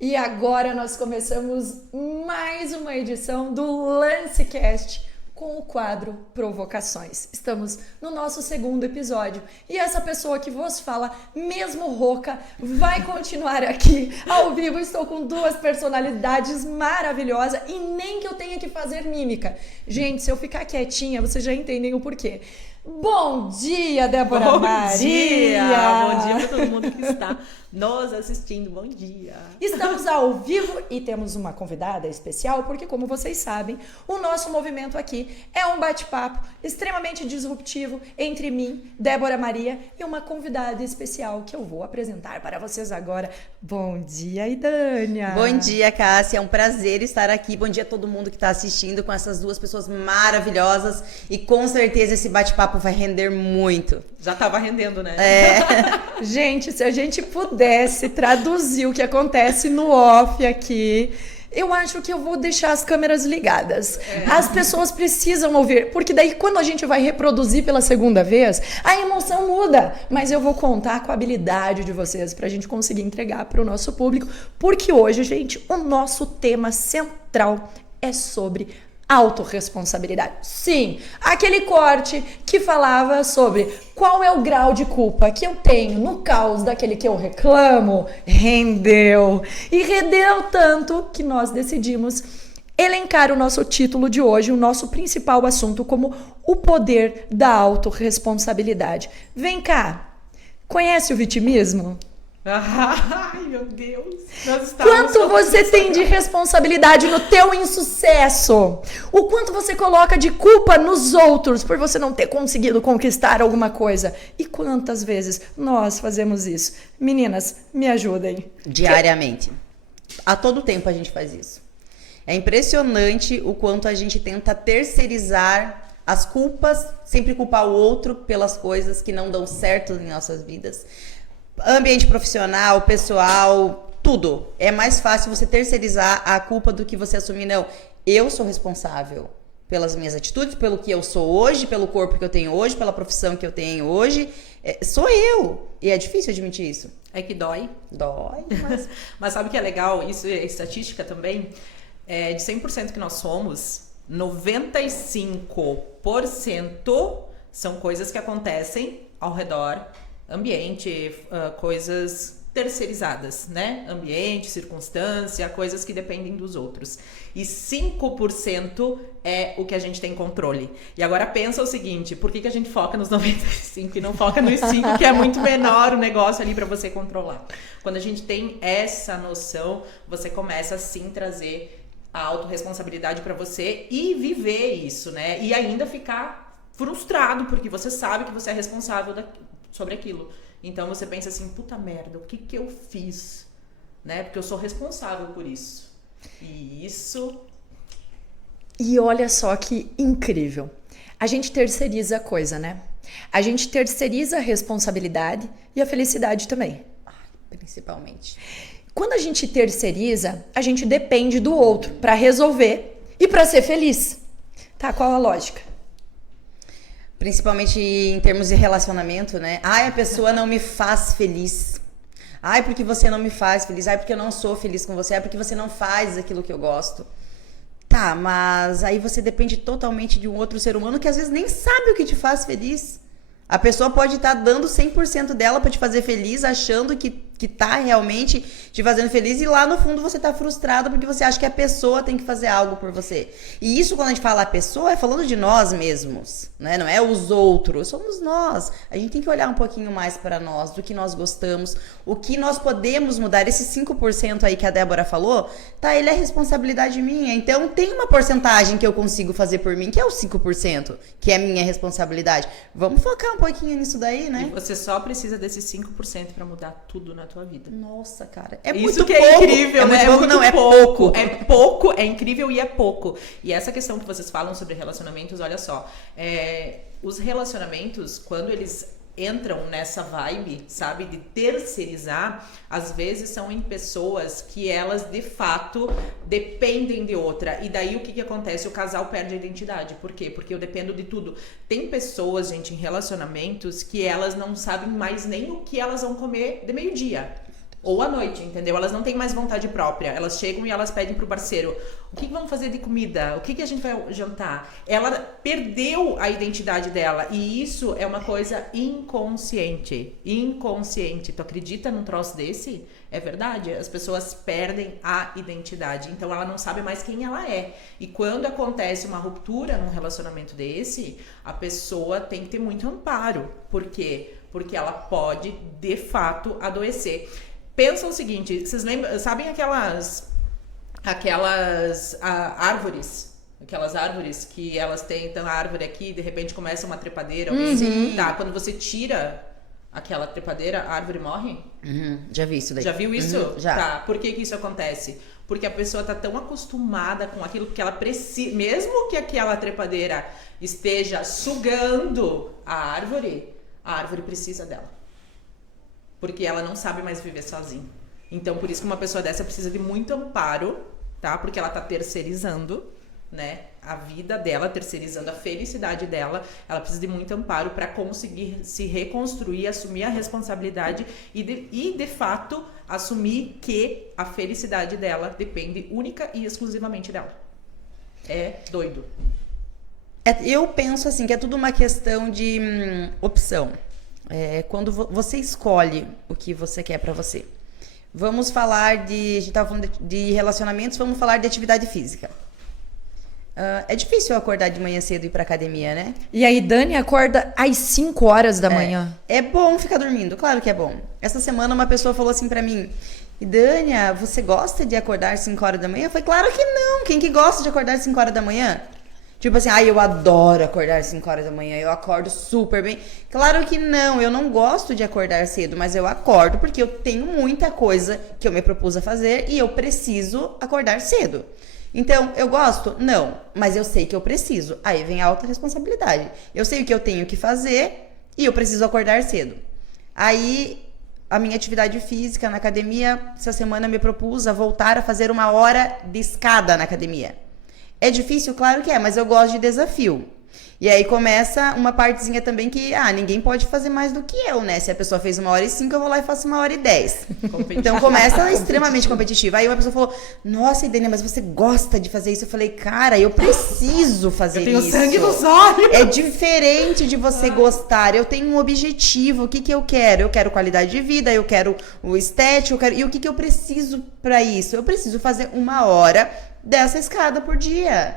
E agora nós começamos mais uma edição do LanceCast com o quadro Provocações. Estamos no nosso segundo episódio e essa pessoa que vos fala, mesmo rouca, vai continuar aqui ao vivo. Estou com duas personalidades maravilhosas e nem que eu tenha que fazer mímica. Gente, se eu ficar quietinha, vocês já entendem o porquê. Bom dia, Débora Maria! Bom dia para todo mundo que está nos assistindo. Bom dia! Estamos ao vivo e temos uma convidada especial, porque como vocês sabem, o nosso movimento aqui é um bate-papo extremamente disruptivo entre mim, Débora Maria, e uma convidada especial que eu vou apresentar para vocês agora. Bom dia, Idânia! Bom dia, Cássia! É um prazer estar aqui. Bom dia a todo mundo que está assistindo com essas duas pessoas maravilhosas e com certeza esse bate-papo vai render muito. Já estava rendendo, né? Gente, se a gente pudesse traduzir o que acontece no off aqui, eu acho que eu vou deixar as câmeras ligadas. As pessoas precisam ouvir, porque daí quando a gente vai reproduzir pela segunda vez, a emoção muda. Mas eu vou contar com a habilidade de vocês pra gente conseguir entregar para o nosso público, porque hoje, gente, o nosso tema central é sobre autorresponsabilidade. Sim, aquele corte que falava sobre qual é o grau de culpa que eu tenho no caos daquele que eu reclamo, rendeu. E rendeu tanto que nós decidimos elencar o nosso título de hoje, o nosso principal assunto, como o poder da autorresponsabilidade. Vem cá, conhece o vitimismo? Ai, meu Deus. Quanto você tem de responsabilidade no teu insucesso? O quanto você coloca de culpa nos outros por você não ter conseguido conquistar alguma coisa? E quantas vezes nós fazemos isso? Meninas, me ajudem. Diariamente. A todo tempo a gente faz isso. É impressionante o quanto a gente tenta terceirizar as culpas, sempre culpar o outro pelas coisas que não dão certo em nossas vidas. Ambiente profissional, pessoal, tudo. É mais fácil você terceirizar a culpa do que você assumir. Não, eu sou responsável pelas minhas atitudes, pelo que eu sou hoje, pelo corpo que eu tenho hoje, pela profissão que eu tenho hoje. Sou eu. E é difícil admitir isso. É que dói. Dói, mas... Mas sabe o que é legal? Isso é estatística também. De 100% que nós somos, 95% são coisas que acontecem ao redor ambiente, coisas terceirizadas, né? Ambiente, circunstância, coisas que dependem dos outros. E 5% é o que a gente tem controle. E agora pensa o seguinte, por que a gente foca nos 95 e não foca nos 5, que é muito menor o negócio ali para você controlar? Quando a gente tem essa noção, você começa sim trazer a autorresponsabilidade para você e viver isso, né? E ainda ficar frustrado, porque você sabe que você é responsável sobre aquilo. Então você pensa assim, puta merda, o que eu fiz? Né? Porque eu sou responsável por isso. E isso... E olha só que incrível. A gente terceiriza a coisa, né? A gente terceiriza a responsabilidade e a felicidade também. Principalmente. Quando a gente terceiriza, a gente depende do outro para resolver e para ser feliz. Tá? Qual a lógica? Principalmente em termos de relacionamento, né? Ai, a pessoa não me faz feliz. Ai, porque você não me faz feliz. Ai, porque eu não sou feliz com você. Ai, porque você não faz aquilo que eu gosto. Tá, mas aí você depende totalmente de um outro ser humano que às vezes nem sabe o que te faz feliz. A pessoa pode estar dando 100% dela pra te fazer feliz, achando que tá realmente te fazendo feliz, e lá no fundo você tá frustrado porque você acha que a pessoa tem que fazer algo por você. E isso, quando a gente fala a pessoa, é falando de nós mesmos, né? Não é os outros, somos nós. A gente tem que olhar um pouquinho mais para nós, do que nós gostamos, o que nós podemos mudar. Esse 5% aí que a Débora falou, tá, ele é responsabilidade minha. Então tem uma porcentagem que eu consigo fazer por mim, que é o 5%, que é minha responsabilidade. Vamos focar um pouquinho nisso daí, né? E você só precisa desses 5% para mudar tudo na tua vida. Nossa, cara. É isso muito que pouco. É incrível, né? É muito pouco, não, é pouco. É pouco, é incrível e é pouco. E essa questão que vocês falam sobre relacionamentos, olha só. Os relacionamentos, quando eles entram nessa vibe, sabe, de terceirizar, às vezes são em pessoas que elas de fato dependem de outra. E daí o que acontece? O casal perde a identidade. Por quê? Porque eu dependo de tudo. Tem pessoas, gente, em relacionamentos que elas não sabem mais nem o que elas vão comer de meio-dia. Ou à noite, entendeu? Elas não têm mais vontade própria. Elas chegam e elas pedem pro parceiro: o que vamos fazer de comida? O que a gente vai jantar? Ela perdeu a identidade dela. E isso é uma coisa inconsciente. Inconsciente. Tu acredita num troço desse? É verdade. As pessoas perdem a identidade. Então ela não sabe mais quem ela é. E quando acontece uma ruptura num relacionamento desse, a pessoa tem que ter muito amparo. Por quê? Porque ela pode, de fato, adoecer. Pensa o seguinte, vocês lembram, sabem aquelas árvores? Aquelas árvores que elas têm, então a árvore aqui, de repente começa uma trepadeira, alguém, tá, quando você tira aquela trepadeira, a árvore morre? Já vi isso daí. Já viu isso? Já. Tá, por que isso acontece? Porque a pessoa tá tão acostumada com aquilo que ela precisa, mesmo que aquela trepadeira esteja sugando a árvore precisa dela. Porque ela não sabe mais viver sozinha. Então, por isso que uma pessoa dessa precisa de muito amparo, tá? Porque ela tá terceirizando, né? A vida dela, terceirizando a felicidade dela. Ela precisa de muito amparo para conseguir se reconstruir, assumir a responsabilidade e de fato, assumir que a felicidade dela depende única e exclusivamente dela. É doido. Eu penso assim, que é tudo uma questão de opção. Quando você escolhe o que você quer pra você. Vamos falar a gente tava falando de relacionamentos, vamos falar de atividade física. É difícil eu acordar de manhã cedo e ir pra academia, né? E aí, Dani acorda às 5 horas da manhã. É bom ficar dormindo, claro que é bom. Essa semana uma pessoa falou assim pra mim: Dânia, você gosta de acordar às 5 horas da manhã? Eu falei, claro que não. Quem que gosta de acordar às 5 horas da manhã? Tipo assim, eu adoro acordar às 5 horas da manhã, eu acordo super bem. Claro que não, eu não gosto de acordar cedo, mas eu acordo porque eu tenho muita coisa que eu me propus a fazer e eu preciso acordar cedo. Então, eu gosto? Não, mas eu sei que eu preciso. Aí vem a autorresponsabilidade. Eu sei o que eu tenho que fazer e eu preciso acordar cedo. Aí, a minha atividade física na academia, essa semana eu me propus a voltar a fazer 1 hora de escada na academia. É difícil? Claro que é, mas eu gosto de desafio. E aí começa uma partezinha também que, ninguém pode fazer mais do que eu, né? Se a pessoa fez 1h05, eu vou lá e faço 1h10. Então começa extremamente competitiva. Aí uma pessoa falou, nossa, Idênia, mas você gosta de fazer isso? Eu falei, cara, eu preciso fazer isso. Eu tenho sangue nos olhos. É diferente de você gostar. Eu tenho um objetivo. O que eu quero? Eu quero qualidade de vida, eu quero o estético, e o que eu preciso pra isso? Eu preciso fazer 1 hora dessa escada por dia.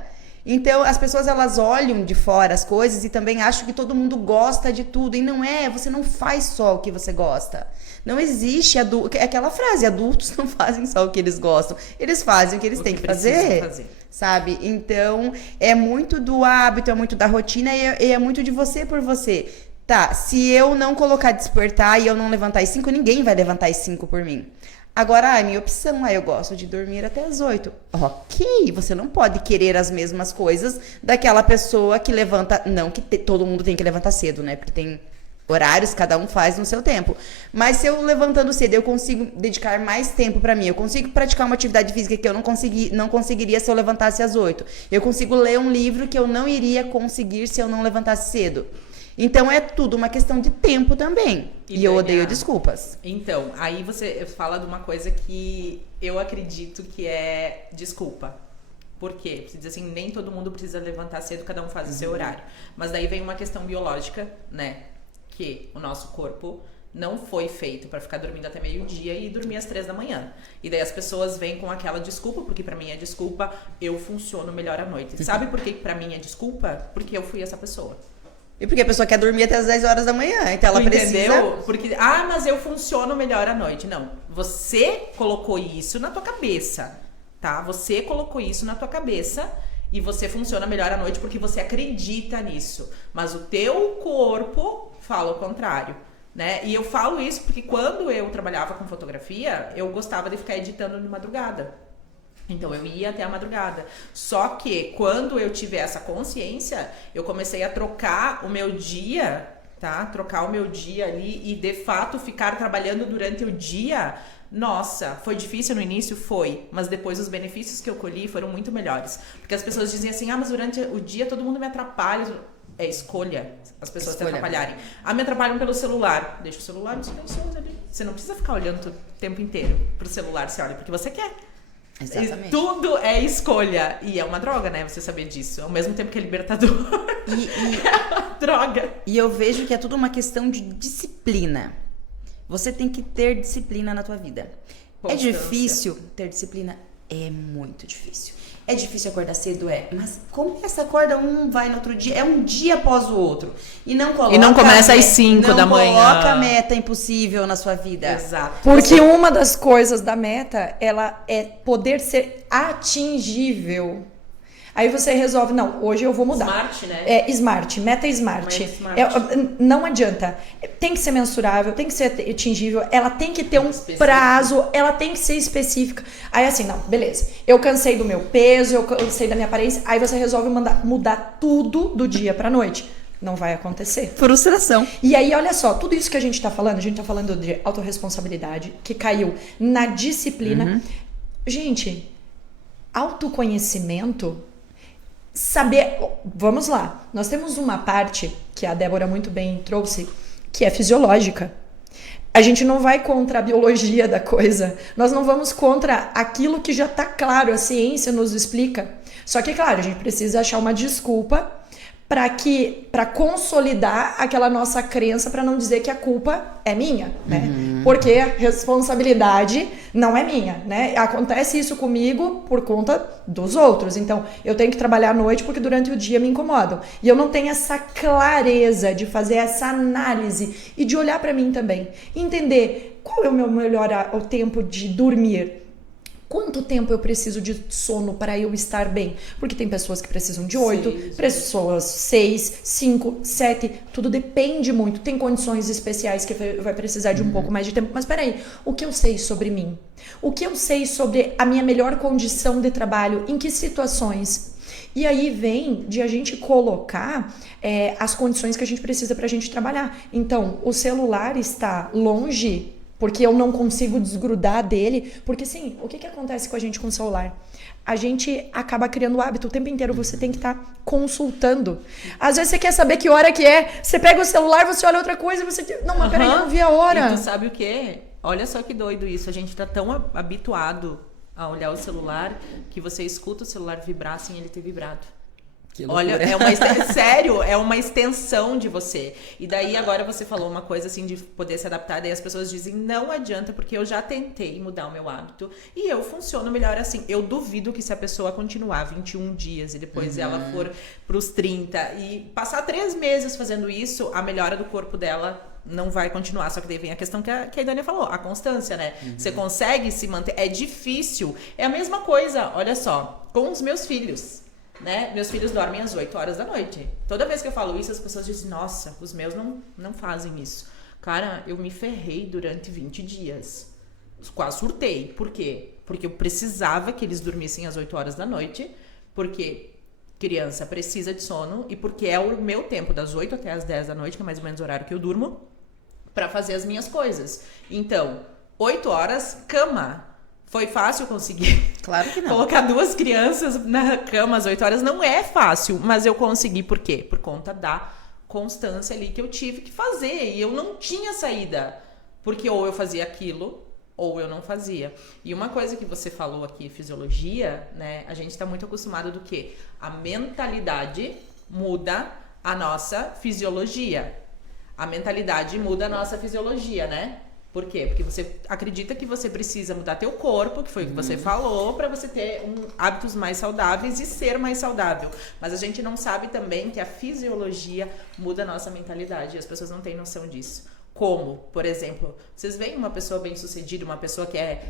Então, as pessoas, elas olham de fora as coisas e também acham que todo mundo gosta de tudo. E não é, você não faz só o que você gosta. Não existe aquela frase, adultos não fazem só o que eles gostam. Eles fazem o que eles têm que fazer. Sabe? Então, é muito do hábito, é muito da rotina e é muito de você por você. Tá, se eu não colocar despertar e eu não levantar às 5, ninguém vai levantar às 5 por mim. Agora, minha opção, eu gosto de dormir até às 8. Ok, você não pode querer as mesmas coisas daquela pessoa que levanta... Não que todo mundo tem que levantar cedo, né? Porque tem horários, cada um faz no seu tempo. Mas se eu levantando cedo, eu consigo dedicar mais tempo pra mim. Eu consigo praticar uma atividade física que eu não conseguiria se eu levantasse às 8. Eu consigo ler um livro que eu não iria conseguir se eu não levantasse cedo. Então, é tudo uma questão de tempo também. E eu odeio desculpas. Então, aí você fala de uma coisa que eu acredito que é desculpa. Por quê? Você diz assim, nem todo mundo precisa levantar cedo, cada um faz o seu horário. Mas daí vem uma questão biológica, né? Que o nosso corpo não foi feito pra ficar dormindo até meio-dia e dormir às 3 da manhã. E daí as pessoas vêm com aquela desculpa, porque pra mim é desculpa, eu funciono melhor à noite. Sabe por que pra mim é desculpa? Porque eu fui essa pessoa. E porque a pessoa quer dormir até as 10 horas da manhã, então ela precisa... Entendeu? Porque, mas eu funciono melhor à noite. Não, você colocou isso na tua cabeça, tá? Você colocou isso na tua cabeça e você funciona melhor à noite porque você acredita nisso. Mas o teu corpo fala o contrário, né? E eu falo isso porque quando eu trabalhava com fotografia, eu gostava de ficar editando de madrugada. Então, eu ia até a madrugada. Só que, quando eu tive essa consciência, eu comecei a trocar o meu dia tá? Trocar o meu dia ali e de fato ficar trabalhando durante o dia. Nossa, foi difícil no início? Foi. Mas depois os benefícios que eu colhi foram muito melhores. Porque as pessoas dizem assim, mas durante o dia todo mundo me atrapalha. É escolha as pessoas te atrapalharem. Me atrapalham pelo celular. Deixa o celular no silencioso ali. Você não precisa ficar olhando o tempo inteiro pro celular, você olha porque você quer. Exatamente. E tudo é escolha. E é uma droga, né? Você saber disso. Ao mesmo tempo que é libertador. É uma droga. E eu vejo que é tudo uma questão de disciplina. Você tem que ter disciplina na tua vida. Constância. É difícil ter disciplina? É muito difícil. É difícil acordar cedo? É. Mas começa, acorda vai no outro dia. É um dia após o outro. E não começa às 5 da manhã. Não coloca meta impossível na sua vida. Exato. Porque uma das coisas da meta, ela é poder ser atingível. Aí você resolve, não, hoje eu vou mudar. Smart, né? Smart, meta smart. Smart. Não adianta. Tem que ser mensurável, tem que ser atingível, ela tem que ter um prazo, ela tem que ser específica. Aí assim, não, beleza. Eu cansei do meu peso, eu cansei da minha aparência, aí você resolve mudar tudo do dia pra noite. Não vai acontecer. Frustração. E aí, olha só, tudo isso que a gente tá falando de autorresponsabilidade, que caiu na disciplina. Gente, autoconhecimento... Saber, vamos lá, nós temos uma parte que a Débora muito bem trouxe, que é fisiológica. A gente não vai contra a biologia da coisa, nós não vamos contra aquilo que já está claro, a ciência nos explica. Só que, claro, a gente precisa achar uma desculpa para consolidar aquela nossa crença, para não dizer que a culpa é minha, né? Porque a responsabilidade não é minha, né? Acontece isso comigo por conta dos outros. Então, eu tenho que trabalhar à noite porque durante o dia me incomodam. E eu não tenho essa clareza de fazer essa análise e de olhar para mim também. Entender qual é o meu melhor o tempo de dormir. Quanto tempo eu preciso de sono para eu estar bem? Porque tem pessoas que precisam de 8, pessoas 6, 5, 7. Tudo depende muito. Tem condições especiais que vai precisar de um pouco mais de tempo. Mas peraí, o que eu sei sobre mim? O que eu sei sobre a minha melhor condição de trabalho? Em que situações? E aí vem de a gente colocar as condições que a gente precisa para a gente trabalhar. Então, o celular está longe... Porque eu não consigo desgrudar dele. Porque, sim, o que acontece com a gente com o celular? A gente acaba criando o hábito. O tempo inteiro você tem que estar consultando. Às vezes você quer saber que hora que é. Você pega o celular, você olha outra coisa e você... Não, mas peraí, eu não vi a hora. E tu sabe o quê? Olha só que doido isso. A gente tá tão habituado a olhar o celular que você escuta o celular vibrar sem ele ter vibrado. Olha, sério, é uma extensão de você. E daí agora você falou uma coisa assim de poder se adaptar, daí as pessoas dizem, não adianta, porque eu já tentei mudar o meu hábito e eu funciono melhor assim. Eu duvido que se a pessoa continuar 21 dias e depois ela for pros 30 e passar 3 meses fazendo isso, a melhora do corpo dela não vai continuar. Só que daí vem a questão que a Idânia falou, a constância, né? Você consegue se manter, é difícil. É a mesma coisa, olha só, com os meus filhos. Né? Meus filhos dormem às 8 horas da noite. Toda vez que eu falo isso, as pessoas dizem, nossa, os meus não fazem isso. Cara, eu me ferrei durante 20 dias. Quase surtei. Por quê? Porque eu precisava que eles dormissem às 8 horas da noite, porque criança precisa de sono e porque é o meu tempo das 8 até as 10 da noite, que é mais ou menos o horário que eu durmo, pra fazer as minhas coisas. Então, 8 horas, cama. Foi fácil conseguir? Claro que não. Colocar 2 crianças na cama às 8 horas não é fácil, mas eu consegui. Por quê? Por conta da constância ali que eu tive que fazer. E eu não tinha saída. Porque ou eu fazia aquilo, ou eu não fazia. E uma coisa que você falou aqui, fisiologia, né? A gente tá muito acostumado do quê? A mentalidade muda a nossa fisiologia. A mentalidade muda a nossa fisiologia, né? Por quê? Porque você acredita que você precisa mudar teu corpo, que foi o que você falou, para você ter hábitos mais saudáveis e ser mais saudável. Mas a gente não sabe também que a fisiologia muda a nossa mentalidade e as pessoas não têm noção disso. Como, por exemplo, vocês veem uma pessoa bem-sucedida, uma pessoa que é,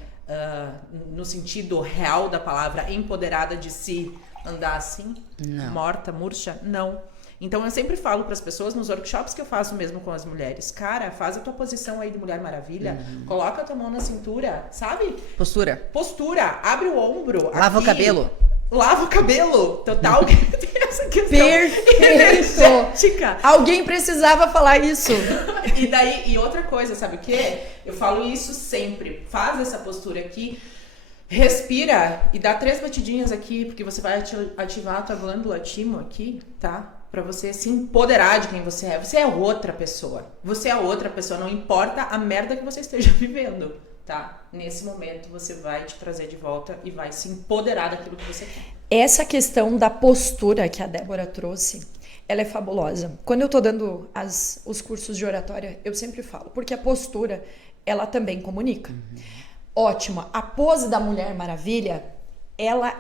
no sentido real da palavra, empoderada de si, andar assim? Não. Morta, murcha? Não. Então eu sempre falo para as pessoas nos workshops que eu faço mesmo com as mulheres, cara, faz a tua posição aí de Mulher Maravilha, coloca a tua mão na cintura, sabe? Postura. Postura, abre o ombro. Lava aqui, o cabelo. lava o cabelo. Total, que tem essa questão Perfeito! energética. Alguém precisava falar isso. E outra coisa, sabe o quê? Eu falo isso sempre. Faz essa postura aqui, respira e dá 3 batidinhas aqui, porque você vai ativar a tua glândula timo aqui, tá? Pra você se empoderar de quem você é. Você é outra pessoa. Você é outra pessoa, não importa a merda que você esteja vivendo, tá? Nesse momento você vai te trazer de volta e vai se empoderar daquilo que você quer. Essa questão da postura que a Débora trouxe, ela é fabulosa. Quando eu tô dando os cursos de oratória, eu sempre falo, porque a postura, ela também comunica. Ótima. A pose da Mulher Maravilha, ela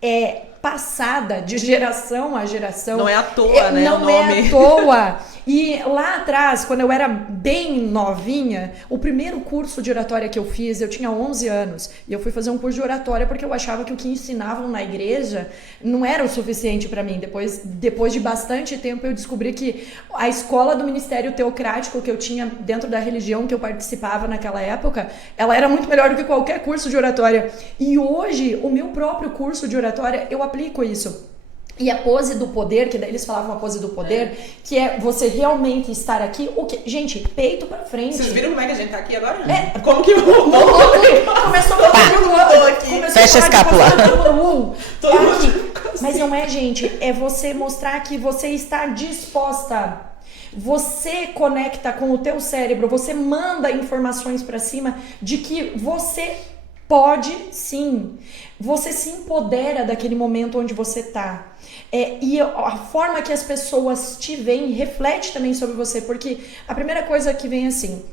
é passada de geração a geração. Não é à toa, né? Não é à toa. E lá atrás, quando eu era bem novinha, o primeiro curso de oratória que eu fiz, eu tinha 11 anos. E eu fui fazer um curso de oratória porque eu achava que o que ensinavam na igreja não era o suficiente para mim. Depois de bastante tempo, eu descobri que a escola do ministério teocrático que eu tinha dentro da religião que eu participava naquela época, ela era muito melhor do que qualquer curso de oratória. E hoje, o meu próprio curso de oratória, eu aplico isso. E a pose do poder, que daí eles falavam a pose do poder, que é você realmente estar aqui, gente, peito pra frente. Vocês viram como é que a gente tá aqui agora? Como que mudou? Começou a aqui. Fecha a escápula. Mas não é, gente, é você mostrar que você está disposta. Você conecta com o teu cérebro, você manda informações pra cima de que você pode sim. Você se empodera daquele momento onde você tá. E a forma que as pessoas te veem reflete também sobre você, porque a primeira coisa que vem assim,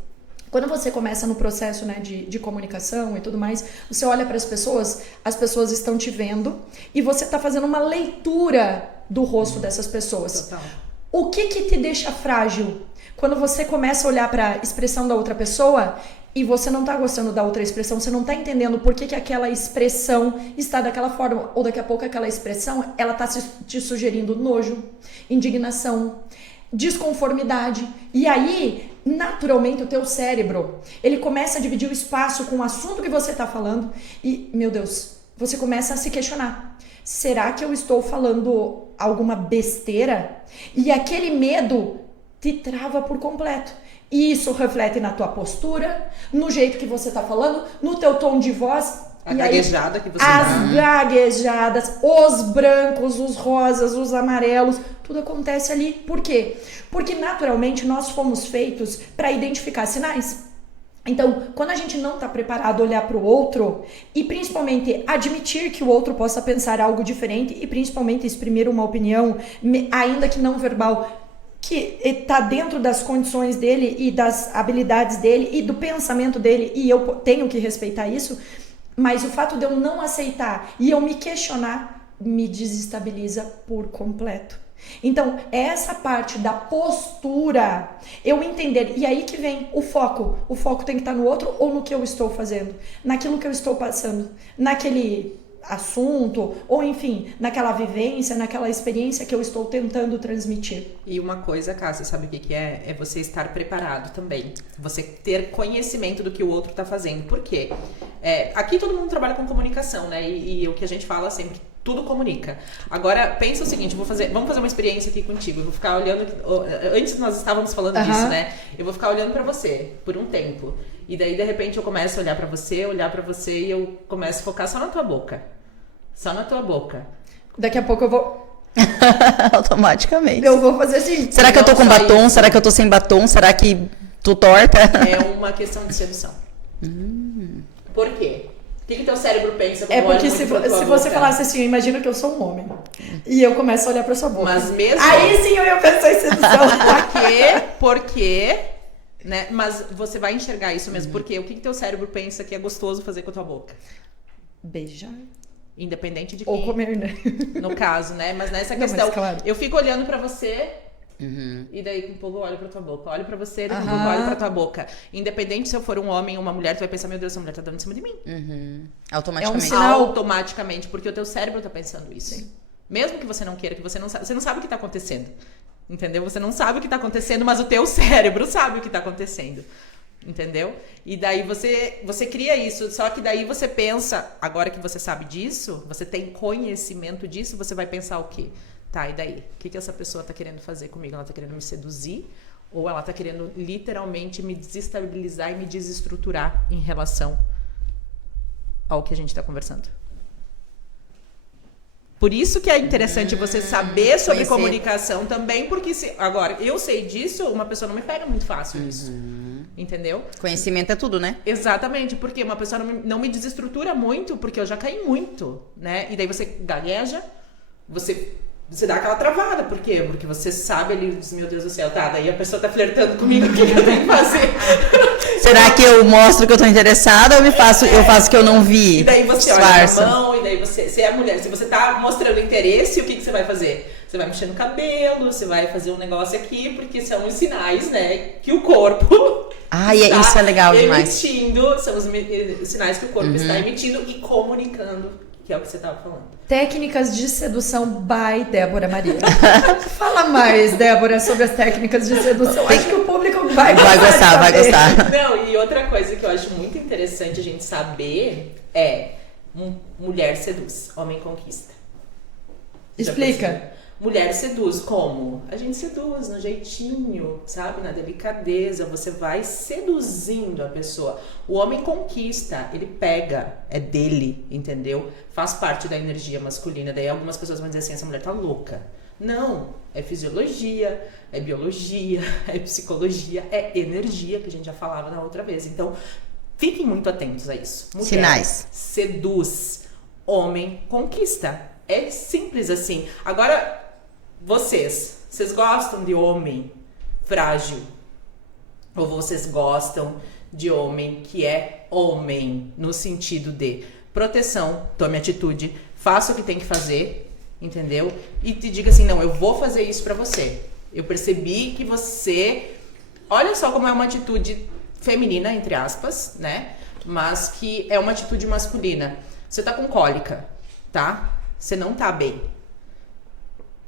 quando você começa no processo, né, de comunicação e tudo mais, você olha para as pessoas estão te vendo e você tá fazendo uma leitura do rosto dessas pessoas. Total. O que te deixa frágil? Quando você começa a olhar para a expressão da outra pessoa e você não tá gostando da outra expressão, você não tá entendendo por que aquela expressão está daquela forma, ou daqui a pouco aquela expressão, ela tá te sugerindo nojo, indignação, desconformidade. E aí, naturalmente, o teu cérebro, ele começa a dividir o espaço com o assunto que você tá falando e, meu Deus, você começa a se questionar. Será que eu estou falando alguma besteira? E aquele medo te trava por completo. E isso reflete na tua postura, no jeito que você tá falando, no teu tom de voz. A gaguejada que você dá. As gaguejadas, os brancos, os rosas, os amarelos, tudo acontece ali. Por quê? Porque naturalmente nós fomos feitos para identificar sinais. Então, quando a gente não tá preparado a olhar para o outro e principalmente admitir que o outro possa pensar algo diferente e principalmente exprimir uma opinião, ainda que não verbal, que está dentro das condições dele e das habilidades dele e do pensamento dele, e eu tenho que respeitar isso, mas o fato de eu não aceitar e eu me questionar me desestabiliza por completo. Então, essa parte da postura, eu entender, e aí que vem o foco tem que estar no outro ou no que eu estou fazendo, naquilo que eu estou passando, naquele assunto, ou enfim, naquela vivência, naquela experiência que eu estou tentando transmitir. E uma coisa, Cássia, sabe o que é? É você estar preparado também. Você ter conhecimento do que o outro tá fazendo. Por quê? Aqui todo mundo trabalha com comunicação, né? E o que a gente fala sempre, tudo comunica. Agora, pensa o seguinte, vamos fazer uma experiência aqui contigo. Eu vou ficar olhando, antes nós estávamos falando disso, né? Eu vou ficar olhando pra você por um tempo. E daí, de repente, eu começo a olhar pra você e eu começo a focar só na tua boca. Só na tua boca. Daqui a pouco eu vou... Automaticamente. Eu vou fazer assim. Será que eu tô com batom? Será que eu tô sem batom? Será que tô torta? É uma questão de sedução. Por quê? O que teu cérebro pensa quando porque olha se muito pra tua você boca? falasse assim, eu imagino que eu sou um homem. E eu começo a olhar pra sua boca. Mas mesmo... Aí sim eu ia pensar em sedução. Porque, né? Mas você vai enxergar isso mesmo. Porque o que teu cérebro pensa que é gostoso fazer com a tua boca? Beijar. Independente de Ou quem. comer, né? No caso, né? Mas nessa Não, questão, mas claro. eu fico olhando pra você... E daí um pouco eu olho pra tua boca. Olho pra você, daqui a pouco eu olho pra tua boca. Independente se eu for um homem ou uma mulher, tu vai pensar, meu Deus, essa mulher tá dando em cima de mim. Automaticamente. É um sinal. Automaticamente, porque o teu cérebro tá pensando isso. Sim. Mesmo que você não queira, que você não sabe o que tá acontecendo. Entendeu? Você não sabe o que tá acontecendo, mas o teu cérebro sabe o que tá acontecendo. Entendeu? E daí você cria isso, só que daí você pensa, agora que você sabe disso, você tem conhecimento disso, você vai pensar o quê? Tá, e daí? O que essa pessoa tá querendo fazer comigo? Ela tá querendo me seduzir? Ou ela tá querendo literalmente me desestabilizar e me desestruturar em relação ao que a gente tá conversando? Por isso que é interessante você saber sobre comunicação também, porque agora, eu sei disso, uma pessoa não me pega muito fácil nisso. Entendeu? Conhecimento é tudo, né? Exatamente, porque uma pessoa não me desestrutura muito, porque eu já caí muito, né? E daí você gagueja, você dá aquela travada. Por quê? Porque você sabe ali, meu Deus do céu, tá, daí a pessoa tá flertando comigo, o que eu tenho que fazer? Será que eu mostro que eu tô interessada ou eu faço que eu não vi? E daí você olha a mão, e daí você é mulher. Se você tá mostrando interesse, o que você vai fazer? Você vai mexer no cabelo, você vai fazer um negócio aqui, porque são os sinais, né, que o corpo isso é legal demais. Emitindo, são os sinais que o corpo está emitindo e comunicando, que é o que você estava falando. Técnicas de sedução by Débora Maria. Fala mais, Débora, sobre as técnicas de sedução. Acho que o público vai gostar. Não, e outra coisa que eu acho muito interessante a gente saber é mulher seduz, homem conquista. Explica. Mulher seduz como? A gente seduz no jeitinho, sabe? Na delicadeza. Você vai seduzindo a pessoa. O homem conquista, ele pega, é dele, entendeu? Faz parte da energia masculina. Daí algumas pessoas vão dizer assim, essa mulher tá louca. Não, é fisiologia, é biologia, é psicologia, é energia, que a gente já falava na outra vez. Então, fiquem muito atentos a isso. Mulher sinais. Seduz, homem conquista. É simples assim. Agora, vocês gostam de homem frágil? Ou vocês gostam de homem que é homem, no sentido de proteção, tome atitude, faça o que tem que fazer, entendeu? E te diga assim, não, eu vou fazer isso pra você. Eu percebi que você... Olha só como é uma atitude feminina, entre aspas, né? Mas que é uma atitude masculina. Você tá com cólica, tá? Você não tá bem.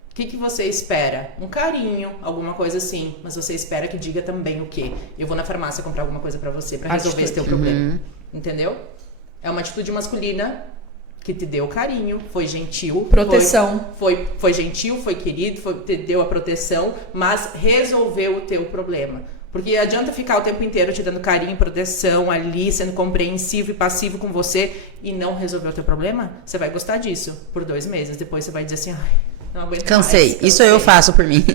O que você espera? Um carinho, alguma coisa assim. Mas você espera que diga também o quê? Eu vou na farmácia comprar alguma coisa pra você, pra resolver esse teu problema. Entendeu? É uma atitude masculina que te deu carinho, foi gentil. Proteção. Foi gentil, foi querido, te deu a proteção, mas resolveu o teu problema. Porque adianta ficar o tempo inteiro te dando carinho, proteção ali, sendo compreensivo e passivo com você e não resolver o teu problema? Você vai gostar disso por 2 meses. Depois você vai dizer assim, ai, não aguento cansei. mais. Isso eu faço por mim.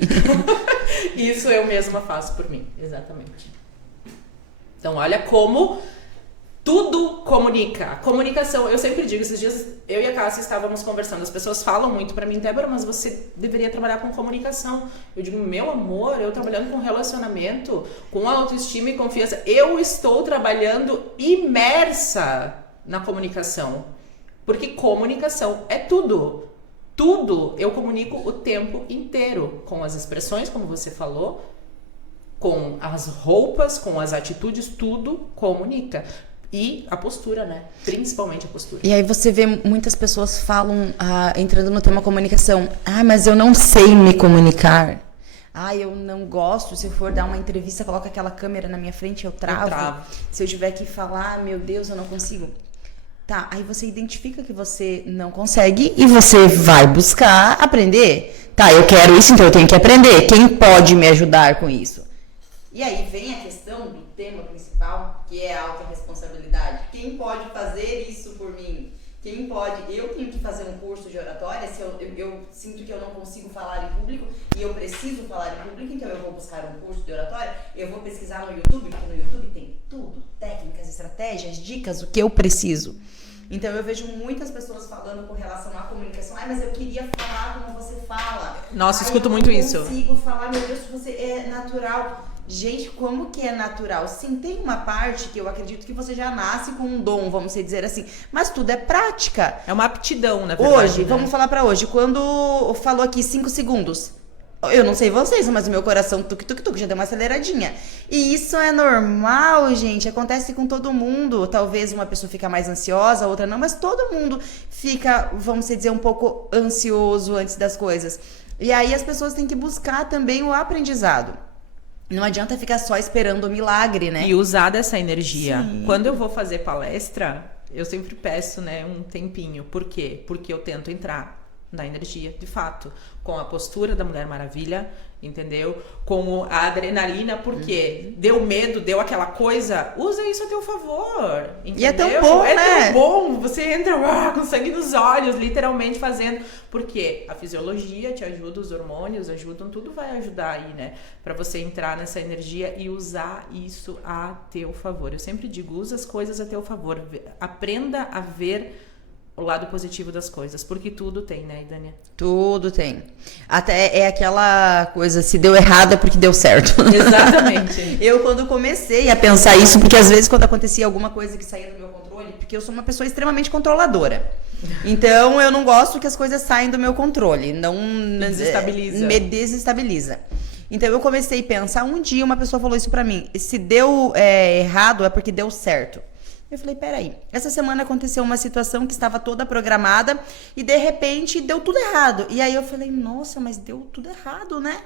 Isso eu mesma faço por mim, exatamente. Então olha como tudo comunica. Comunicação, eu sempre digo, esses dias eu e a Cássia estávamos conversando, as pessoas falam muito pra mim, Débora, mas você deveria trabalhar com comunicação. Eu digo, meu amor, eu trabalhando com relacionamento, com autoestima e confiança, eu estou trabalhando imersa na comunicação. Porque comunicação é tudo. Tudo eu comunico o tempo inteiro, com as expressões, como você falou, com as roupas, com as atitudes, tudo comunica. E a postura, né? Principalmente a postura. E aí você vê muitas pessoas falam, entrando no tema comunicação, mas eu não sei me comunicar. Eu não gosto, se eu for dar uma entrevista, coloca aquela câmera na minha frente, eu travo. Se eu tiver que falar, meu Deus, eu não consigo. Tá, aí você identifica que você não consegue e você vai buscar aprender. Tá, eu quero isso, então eu tenho que aprender. Quem pode me ajudar com isso? E aí vem a questão do tema principal, que é a autorresponsabilidade. Quem pode fazer isso por mim? Quem pode? Eu tenho que fazer um curso de oratória, se eu sinto que eu não consigo falar em público e eu preciso falar em público, então eu vou buscar um curso de oratória, eu vou pesquisar no YouTube, porque no YouTube tem tudo, técnicas, estratégias, dicas, o que eu preciso. Então eu vejo muitas pessoas falando com relação à comunicação, mas eu queria falar como você fala. Nossa, escuto muito isso. Eu não consigo falar, meu Deus, você é natural. Gente, como que é natural? Sim, tem uma parte que eu acredito que você já nasce com um dom, vamos dizer assim. Mas tudo é prática. É uma aptidão, na verdade. Hoje, né? Vamos falar pra hoje. Quando falou aqui 5 segundos. Eu não sei vocês, mas o meu coração tuc-tuc-tuc já deu uma aceleradinha. E isso é normal, gente. Acontece com todo mundo. Talvez uma pessoa fica mais ansiosa, outra não. Mas todo mundo fica, vamos dizer, um pouco ansioso antes das coisas. E aí as pessoas têm que buscar também o aprendizado. Não adianta ficar só esperando o milagre, né? E usar dessa energia. Sim. Quando eu vou fazer palestra, eu sempre peço, né, um tempinho. Por quê? Porque eu tento entrar na energia, de fato. Com a postura da Mulher Maravilha, entendeu? Com a adrenalina, porque deu medo, deu aquela coisa, usa isso a teu favor, entendeu? E é tão bom, é né? tão bom, você entra com sangue nos olhos, literalmente fazendo, porque a fisiologia te ajuda, os hormônios ajudam, tudo vai ajudar aí, né? Pra você entrar nessa energia e usar isso a teu favor. Eu sempre digo, usa as coisas a teu favor, aprenda a ver o lado positivo das coisas, porque tudo tem, né, Dania? Tudo tem. Até é aquela coisa, se deu errado é porque deu certo. Exatamente. Eu, quando comecei a pensar isso, porque às vezes quando acontecia alguma coisa que saía do meu controle, porque eu sou uma pessoa extremamente controladora. Então, eu não gosto que as coisas saiam do meu controle. Não Desestabiliza. Me desestabiliza. Então, eu comecei a pensar, um dia uma pessoa falou isso pra mim, se deu errado é porque deu certo. Eu falei, peraí, essa semana aconteceu uma situação que estava toda programada e de repente deu tudo errado. E aí eu falei, nossa, mas deu tudo errado, né?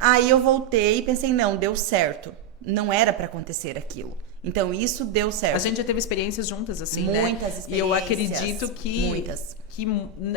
Aí eu voltei e pensei, não, deu certo. Não era pra acontecer aquilo. Então isso deu certo. A gente já teve experiências juntas, assim, Muitas experiências. E eu acredito que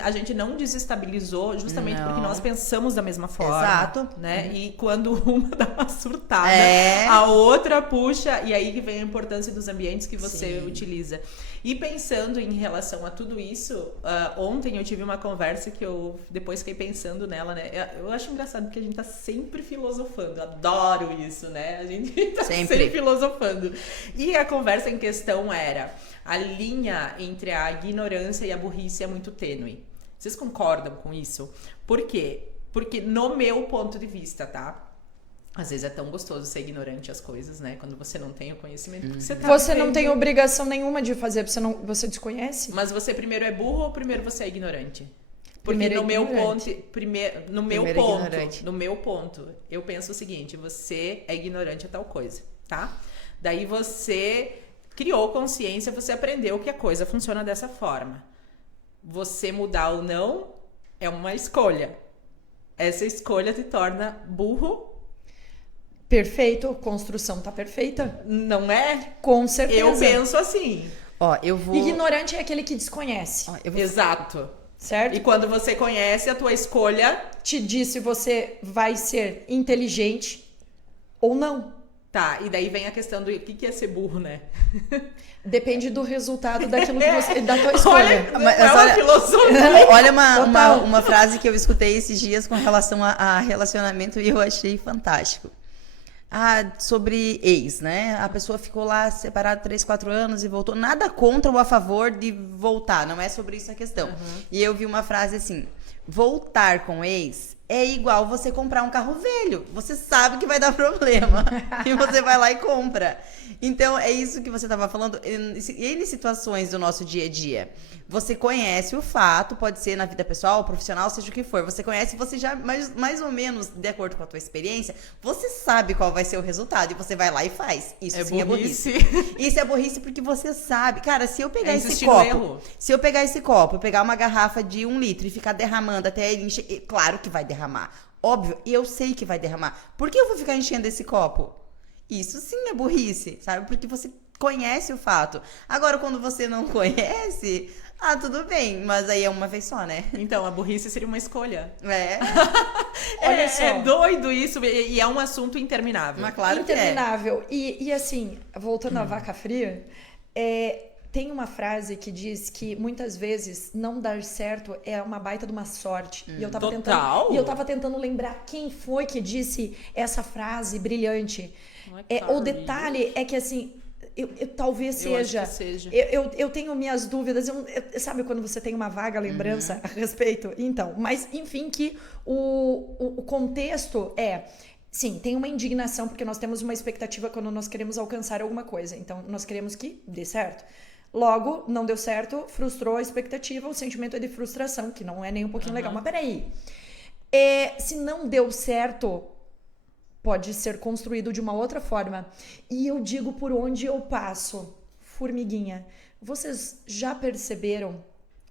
a gente não desestabilizou justamente porque nós pensamos da mesma forma. Exato. Né? E quando uma dá uma surtada, É. a outra puxa, e aí que vem a importância dos ambientes que você Sim. utiliza. E pensando em relação a tudo isso, ontem eu tive uma conversa que eu depois fiquei pensando nela, né? Eu acho engraçado porque a gente tá sempre filosofando, adoro isso, né? A gente tá sempre filosofando. E a conversa em questão era: a linha entre a ignorância e a burrice é muito tênue. Vocês concordam com isso? Por quê? Porque no meu ponto de vista, tá? Às vezes é tão gostoso ser ignorante às coisas, né? Quando você não tem o conhecimento. Porque Você não tem obrigação nenhuma de fazer, você desconhece. Mas você primeiro é burro ou primeiro você é ignorante? Porque Primeiro é no meu ignorante. ponto, no meu ponto, eu penso o seguinte: você é ignorante a tal coisa, tá? Daí você criou consciência, você aprendeu que a coisa funciona dessa forma. Você mudar ou não é uma escolha. Essa escolha te torna burro. Perfeito, construção tá perfeita. Não é? Com certeza. Eu penso assim. Ó, eu vou... Ignorante é aquele que desconhece, Ó, eu vou... Exato. certo? E quando você conhece a tua escolha, Te diz se você vai ser inteligente ou não. tá, e daí vem a questão do que é ser burro, né? Depende do resultado daquilo que você, da tua escolha. Olha, Mas é uma olha- filosofia. Olha Total. uma frase que eu escutei esses dias com relação a relacionamento e eu achei fantástico. Sobre ex, né? A pessoa ficou lá separada 3, 4 anos e voltou. Nada contra ou a favor de voltar, não é sobre isso a questão. E eu vi uma frase assim: voltar com ex é igual você comprar um carro velho. Você sabe que vai dar problema e você vai lá e compra. Então, é isso que você estava falando. Em situações do nosso dia a dia, você conhece o fato, pode ser na vida pessoal, profissional, seja o que for. Você conhece, você já, mais ou menos, de acordo com a tua experiência, você sabe qual vai ser o resultado e você vai lá e faz. Isso sim é burrice. Isso é burrice porque você sabe. Cara, se eu pegar esse copo, e pegar uma garrafa de 1 litro e ficar derramando até ele encher, claro que vai derramar. Óbvio, eu sei que vai derramar. Por que eu vou ficar enchendo esse copo? Isso sim é burrice, sabe? Porque você conhece o fato. Agora, quando você não conhece, tudo bem, mas aí é uma vez só, né? Então, a burrice seria uma escolha. Olha só. É doido isso, e é um assunto interminável. Mas claro que é. Interminável. E assim, voltando à vaca fria, tem uma frase que diz que muitas vezes não dar certo é uma baita de uma sorte. E eu tava Total. tentando lembrar quem foi que disse essa frase brilhante. Claro, O detalhe é que assim, talvez Eu acho seja. que seja. Eu tenho minhas dúvidas. Sabe quando você tem uma vaga lembrança a respeito? Então, mas enfim, que o contexto é. Sim, tem uma indignação, porque nós temos uma expectativa quando nós queremos alcançar alguma coisa. Então, nós queremos que dê certo. Logo, não deu certo, frustrou a expectativa, o sentimento é de frustração, que não é nem um pouquinho legal. Mas peraí, se não deu certo, pode ser construído de uma outra forma. E eu digo por onde eu passo. Formiguinha, vocês já perceberam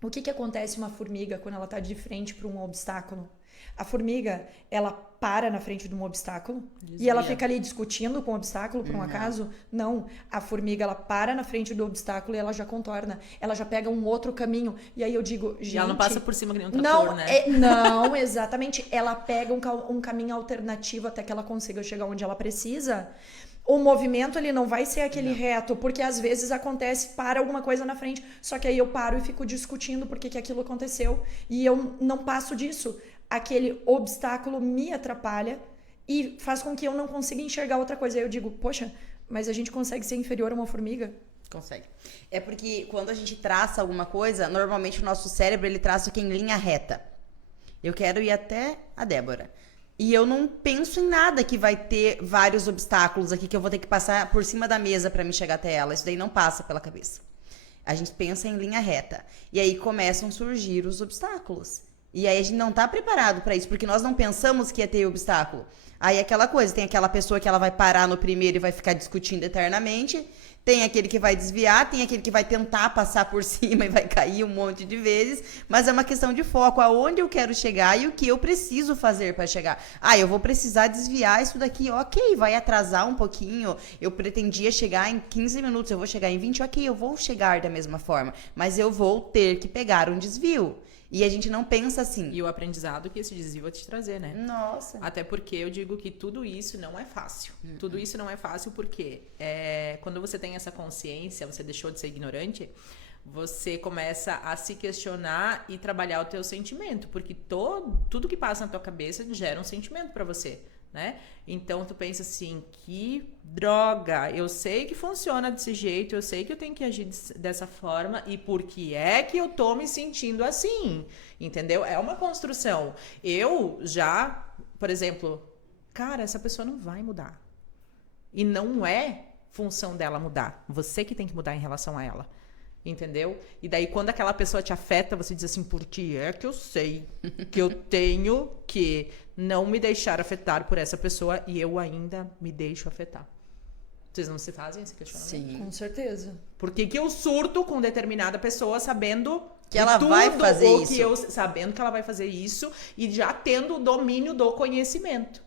o que acontece uma formiga quando ela está de frente para um obstáculo? A formiga, ela para na frente de um obstáculo e ela fica ali discutindo com o obstáculo, por um acaso? Não. A formiga, ela para na frente do obstáculo e ela já contorna. Ela já pega um outro caminho. E aí eu digo, gente... E ela não passa por cima que nem um trator, né? Não, exatamente. Ela pega um caminho alternativo até que ela consiga chegar onde ela precisa. O movimento, ele não vai ser aquele reto, porque às vezes acontece, para alguma coisa na frente, só que aí eu paro e fico discutindo por que aquilo aconteceu, e eu não passo disso. Aquele obstáculo me atrapalha e faz com que eu não consiga enxergar outra coisa. Aí eu digo, poxa, mas a gente consegue ser inferior a uma formiga? Consegue. É porque quando a gente traça alguma coisa, normalmente o nosso cérebro, ele traça aqui em linha reta. Eu quero ir até a Débora. E eu não penso em nada que vai ter vários obstáculos aqui que eu vou ter que passar por cima da mesa para me chegar até ela. Isso daí não passa pela cabeça. A gente pensa em linha reta. E aí começam a surgir os obstáculos. E aí a gente não tá preparado para isso, porque nós não pensamos que ia ter obstáculo. Aí aquela coisa, tem aquela pessoa que ela vai parar no primeiro e vai ficar discutindo eternamente. Tem aquele que vai desviar, tem aquele que vai tentar passar por cima e vai cair um monte de vezes, mas é uma questão de foco, aonde eu quero chegar e o que eu preciso fazer para chegar. Ah, eu vou precisar desviar isso daqui, ok, vai atrasar um pouquinho, eu pretendia chegar em 15 minutos, eu vou chegar em 20, ok, eu vou chegar da mesma forma, mas eu vou ter que pegar um desvio. E a gente não pensa assim. E o aprendizado que esse desvio vai te trazer, né? Nossa. Até porque eu digo que tudo isso não é fácil. Tudo isso não é fácil porque quando você tem essa consciência, você deixou de ser ignorante, você começa a se questionar e trabalhar o teu sentimento. Porque tudo que passa na tua cabeça gera um sentimento pra você, né? Então tu pensa assim, que droga, eu sei que funciona desse jeito, eu sei que eu tenho que agir dessa forma e por que é que eu tô me sentindo assim, entendeu? É uma construção. Eu já, por exemplo, cara, essa pessoa não vai mudar. E não é função dela mudar, você que tem que mudar em relação a ela. Entendeu? E daí, quando aquela pessoa te afeta, você diz assim, por que é que eu sei que eu tenho que não me deixar afetar por essa pessoa e eu ainda me deixo afetar? Vocês não se fazem esse questionamento? Sim. Com certeza. Por que que eu surto com determinada pessoa sabendo que ela vai fazer isso? Sabendo que ela vai fazer isso e já tendo o domínio do conhecimento.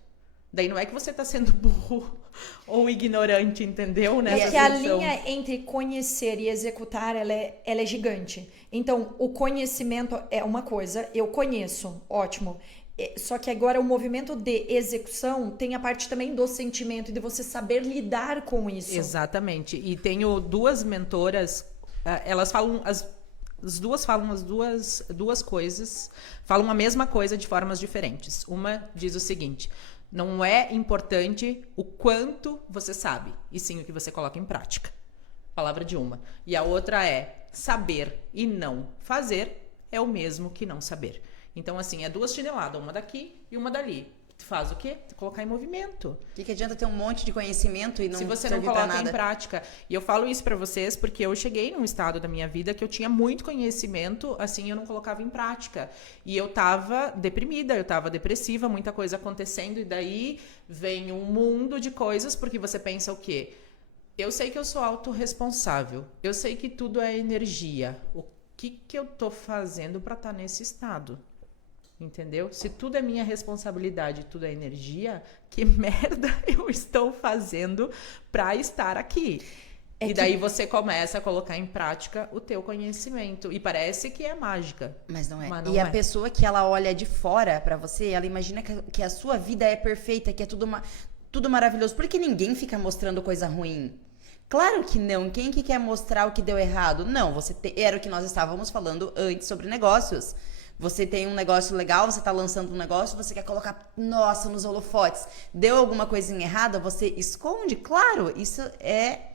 Daí não é que você tá sendo burro ou ignorante, entendeu? Nessa É que a função. linha entre conhecer e executar, ela é gigante. Então, o conhecimento é uma coisa, eu conheço, ótimo. Só que agora o movimento de execução tem a parte também do sentimento e de você saber lidar com isso. Exatamente. E tenho duas mentoras, elas falam... As duas falam as duas coisas, falam a mesma coisa de formas diferentes. Uma diz o seguinte: não é importante o quanto você sabe, e sim o que você coloca em prática. Palavra de uma. E a outra é: saber e não fazer é o mesmo que não saber. Então, assim, é duas chineladas, uma daqui e uma dali. Tu faz o quê? Colocar em movimento. O que adianta ter um monte de conhecimento e não servir pra nada? Se você não coloca em prática. E eu falo isso pra vocês porque eu cheguei num estado da minha vida que eu tinha muito conhecimento, assim, eu não colocava em prática. E eu tava deprimida, eu tava depressiva, muita coisa acontecendo. E daí vem um mundo de coisas, porque você pensa o quê? Eu sei que eu sou autorresponsável. Eu sei que tudo é energia. O que eu tô fazendo pra estar nesse estado? Entendeu? Se tudo é minha responsabilidade, tudo é energia, que merda eu estou fazendo pra estar aqui? E daí você começa a colocar em prática o teu conhecimento. E parece que é mágica. Mas não é. Mas não e é. A pessoa que ela olha de fora pra você, ela imagina que a sua vida é perfeita, que é tudo maravilhoso. Porque ninguém fica mostrando coisa ruim. Claro que não. Quem que quer mostrar o que deu errado? Não, era o que nós estávamos falando antes sobre negócios. Você tem um negócio legal, você tá lançando um negócio, você quer colocar, nossa, nos holofotes. Deu alguma coisinha errada, você esconde. Claro, isso é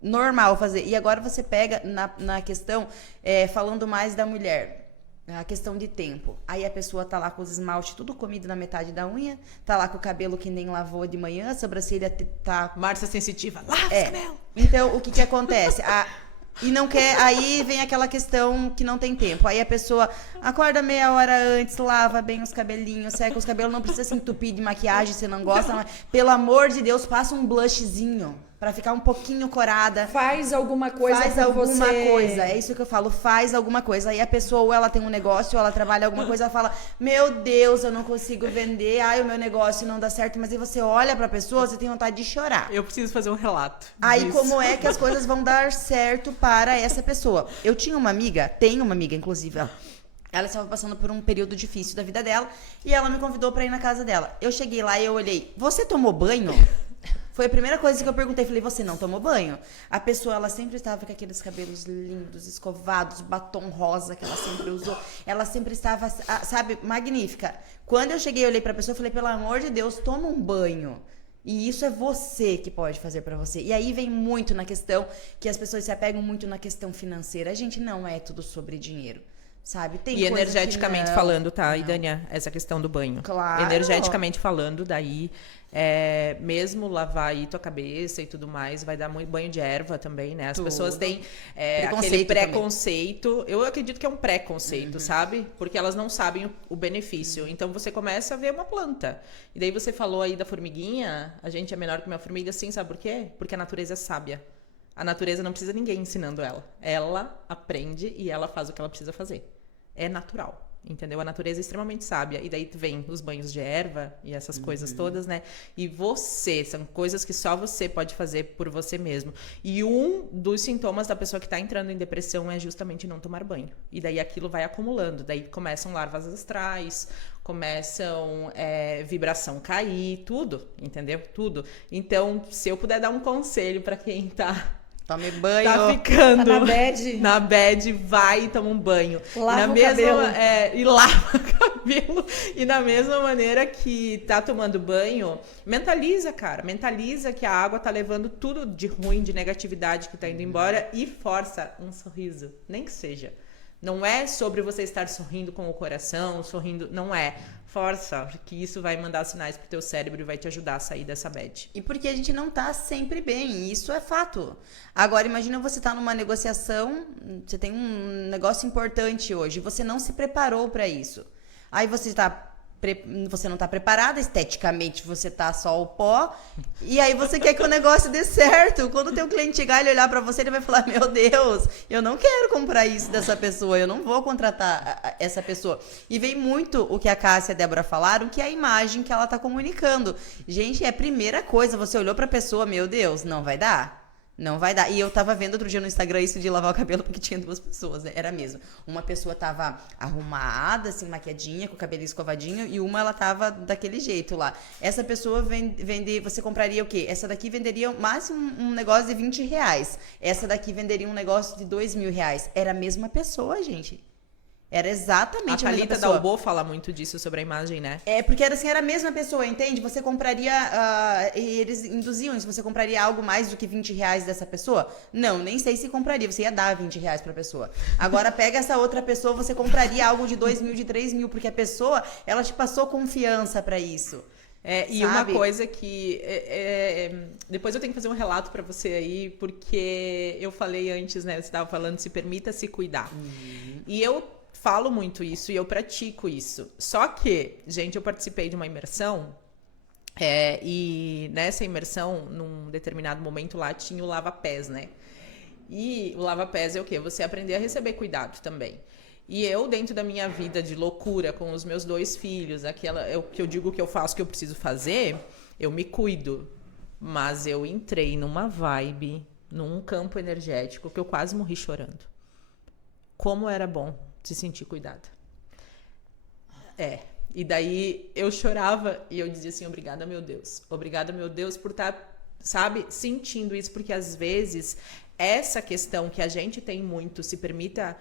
normal fazer. E agora você pega na questão, falando mais da mulher, a questão de tempo. Aí a pessoa tá lá com os esmalte tudo comido na metade da unha, tá lá com o cabelo que nem lavou de manhã, a sobrancelha tá... Márcia sensitiva, lava o cabelo. Então, o que acontece? E não quer, aí vem aquela questão que não tem tempo. Aí a pessoa acorda meia hora antes, lava bem os cabelinhos, seca os cabelos, não precisa se entupir de maquiagem, você não gosta, mas, pelo amor de Deus, passa um blushzinho. pra ficar um pouquinho corada. Faz alguma coisa Faz por alguma você. coisa, é isso que eu falo, faz alguma coisa. Aí a pessoa, ou ela tem um negócio, ou ela trabalha alguma coisa, ela fala, meu Deus, eu não consigo vender, ai, o meu negócio não dá certo. Mas aí você olha pra pessoa, você tem vontade de chorar. Eu preciso fazer um relato Aí disso. como é que as coisas vão dar certo para essa pessoa? Eu tinha uma amiga, tenho uma amiga, inclusive, ela estava passando por um período difícil da vida dela, e ela me convidou pra ir na casa dela. Eu cheguei lá e eu olhei, você tomou banho? Foi a primeira coisa que eu perguntei. Falei, você não tomou banho? A pessoa, ela sempre estava com aqueles cabelos lindos, escovados, batom rosa que ela sempre usou. Ela sempre estava, sabe, magnífica. Quando eu cheguei, eu olhei pra pessoa e falei, pelo amor de Deus, toma um banho. E isso é você que pode fazer pra você. E aí vem muito na questão que as pessoas se apegam muito na questão financeira. A gente não é tudo sobre dinheiro. Sabe? Tem E coisa energeticamente que não, falando, tá, não. Idânia? Essa questão do banho. Claro. Energeticamente falando, daí, mesmo lavar aí tua cabeça e tudo mais, vai dar muito banho de erva também, né? As pessoas têm aquele preconceito. Eu acredito que é um preconceito, sabe? Porque elas não sabem o benefício. Então, você começa a ver uma planta. E daí você falou aí da formiguinha, a gente é menor que uma formiga, sim, sabe por quê? Porque a natureza é sábia. A natureza não precisa ninguém ensinando ela. Ela aprende e ela faz o que ela precisa fazer. É natural, entendeu? A natureza é extremamente sábia. E daí vem os banhos de erva e essas coisas todas, né? E são coisas que só você pode fazer por você mesmo. E um dos sintomas da pessoa que tá entrando em depressão é justamente não tomar banho. E daí aquilo vai acumulando. Daí começam larvas astrais, começam vibração cair, tudo, entendeu? Tudo. Então, se eu puder dar um conselho pra quem tome banho. tá ficando Tá na bad. Na bad, vai e toma um banho. Lava o cabelo. E lava o cabelo. E na mesma maneira que tá tomando banho, mentaliza, cara. Mentaliza que a água tá levando tudo de ruim, de negatividade que tá indo embora e força um sorriso. Nem que seja. Não é sobre você estar sorrindo com o coração, sorrindo. Não é. Força, que isso vai mandar sinais pro teu cérebro e vai te ajudar a sair dessa bad. E porque a gente não tá sempre bem, isso é fato. Agora, imagina você tá numa negociação, você tem um negócio importante hoje, você não se preparou para isso. Aí você não tá preparada, esteticamente você tá só o pó, e aí você quer que o negócio dê certo. Quando o teu cliente chegar e olhar pra você, ele vai falar, meu Deus, eu não quero comprar isso dessa pessoa, eu não vou contratar essa pessoa. E vem muito o que a Cássia e a Débora falaram, que é a imagem que ela tá comunicando. Gente, é a primeira coisa, você olhou pra pessoa, meu Deus, não vai dar? Não vai dar. E eu tava vendo outro dia no Instagram isso de lavar o cabelo, porque tinha duas pessoas, né? Era mesmo. Uma pessoa tava arrumada, assim, maquiadinha, com o cabelo escovadinho, e uma ela tava daquele jeito lá. Essa pessoa vende, você compraria o quê? Essa daqui venderia máximo um negócio de R$20. Essa daqui venderia um negócio de R$2.000. Era a mesma pessoa, gente. Era exatamente a mesma pessoa. A Thalita Dalbo fala muito disso sobre a imagem, né? Porque era assim, era a mesma pessoa, entende? Você compraria, e eles induziam isso, você compraria algo mais do que R$20 dessa pessoa? Não, nem sei se compraria, você ia dar R$20 pra pessoa. Agora pega essa outra pessoa, você compraria algo de R$2.000, de R$3.000, porque a pessoa, ela te passou confiança pra isso. E uma coisa que... depois eu tenho que fazer um relato pra você aí, porque eu falei antes, né? Você estava falando, se permita se cuidar. E eu falo muito isso e eu pratico isso. Só que, gente, eu participei de uma imersão e nessa imersão, num determinado momento lá, tinha o lava-pés, né? E o lava-pés é o quê? Você aprender a receber cuidado também. E eu, dentro da minha vida de loucura com os meus 2 filhos, o que eu digo que eu faço, que eu preciso fazer, eu me cuido. Mas eu entrei numa vibe, num campo energético, que eu quase morri chorando. Como era bom se sentir cuidada. E daí eu chorava e eu dizia assim, obrigada, meu Deus. Obrigada, meu Deus, por estar, sabe, sentindo isso. Porque às vezes, essa questão que a gente tem muito, se permita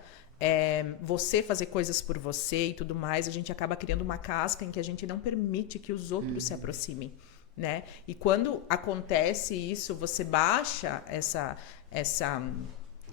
você fazer coisas por você e tudo mais, a gente acaba criando uma casca em que a gente não permite que os outros se aproximem, né? E quando acontece isso, você baixa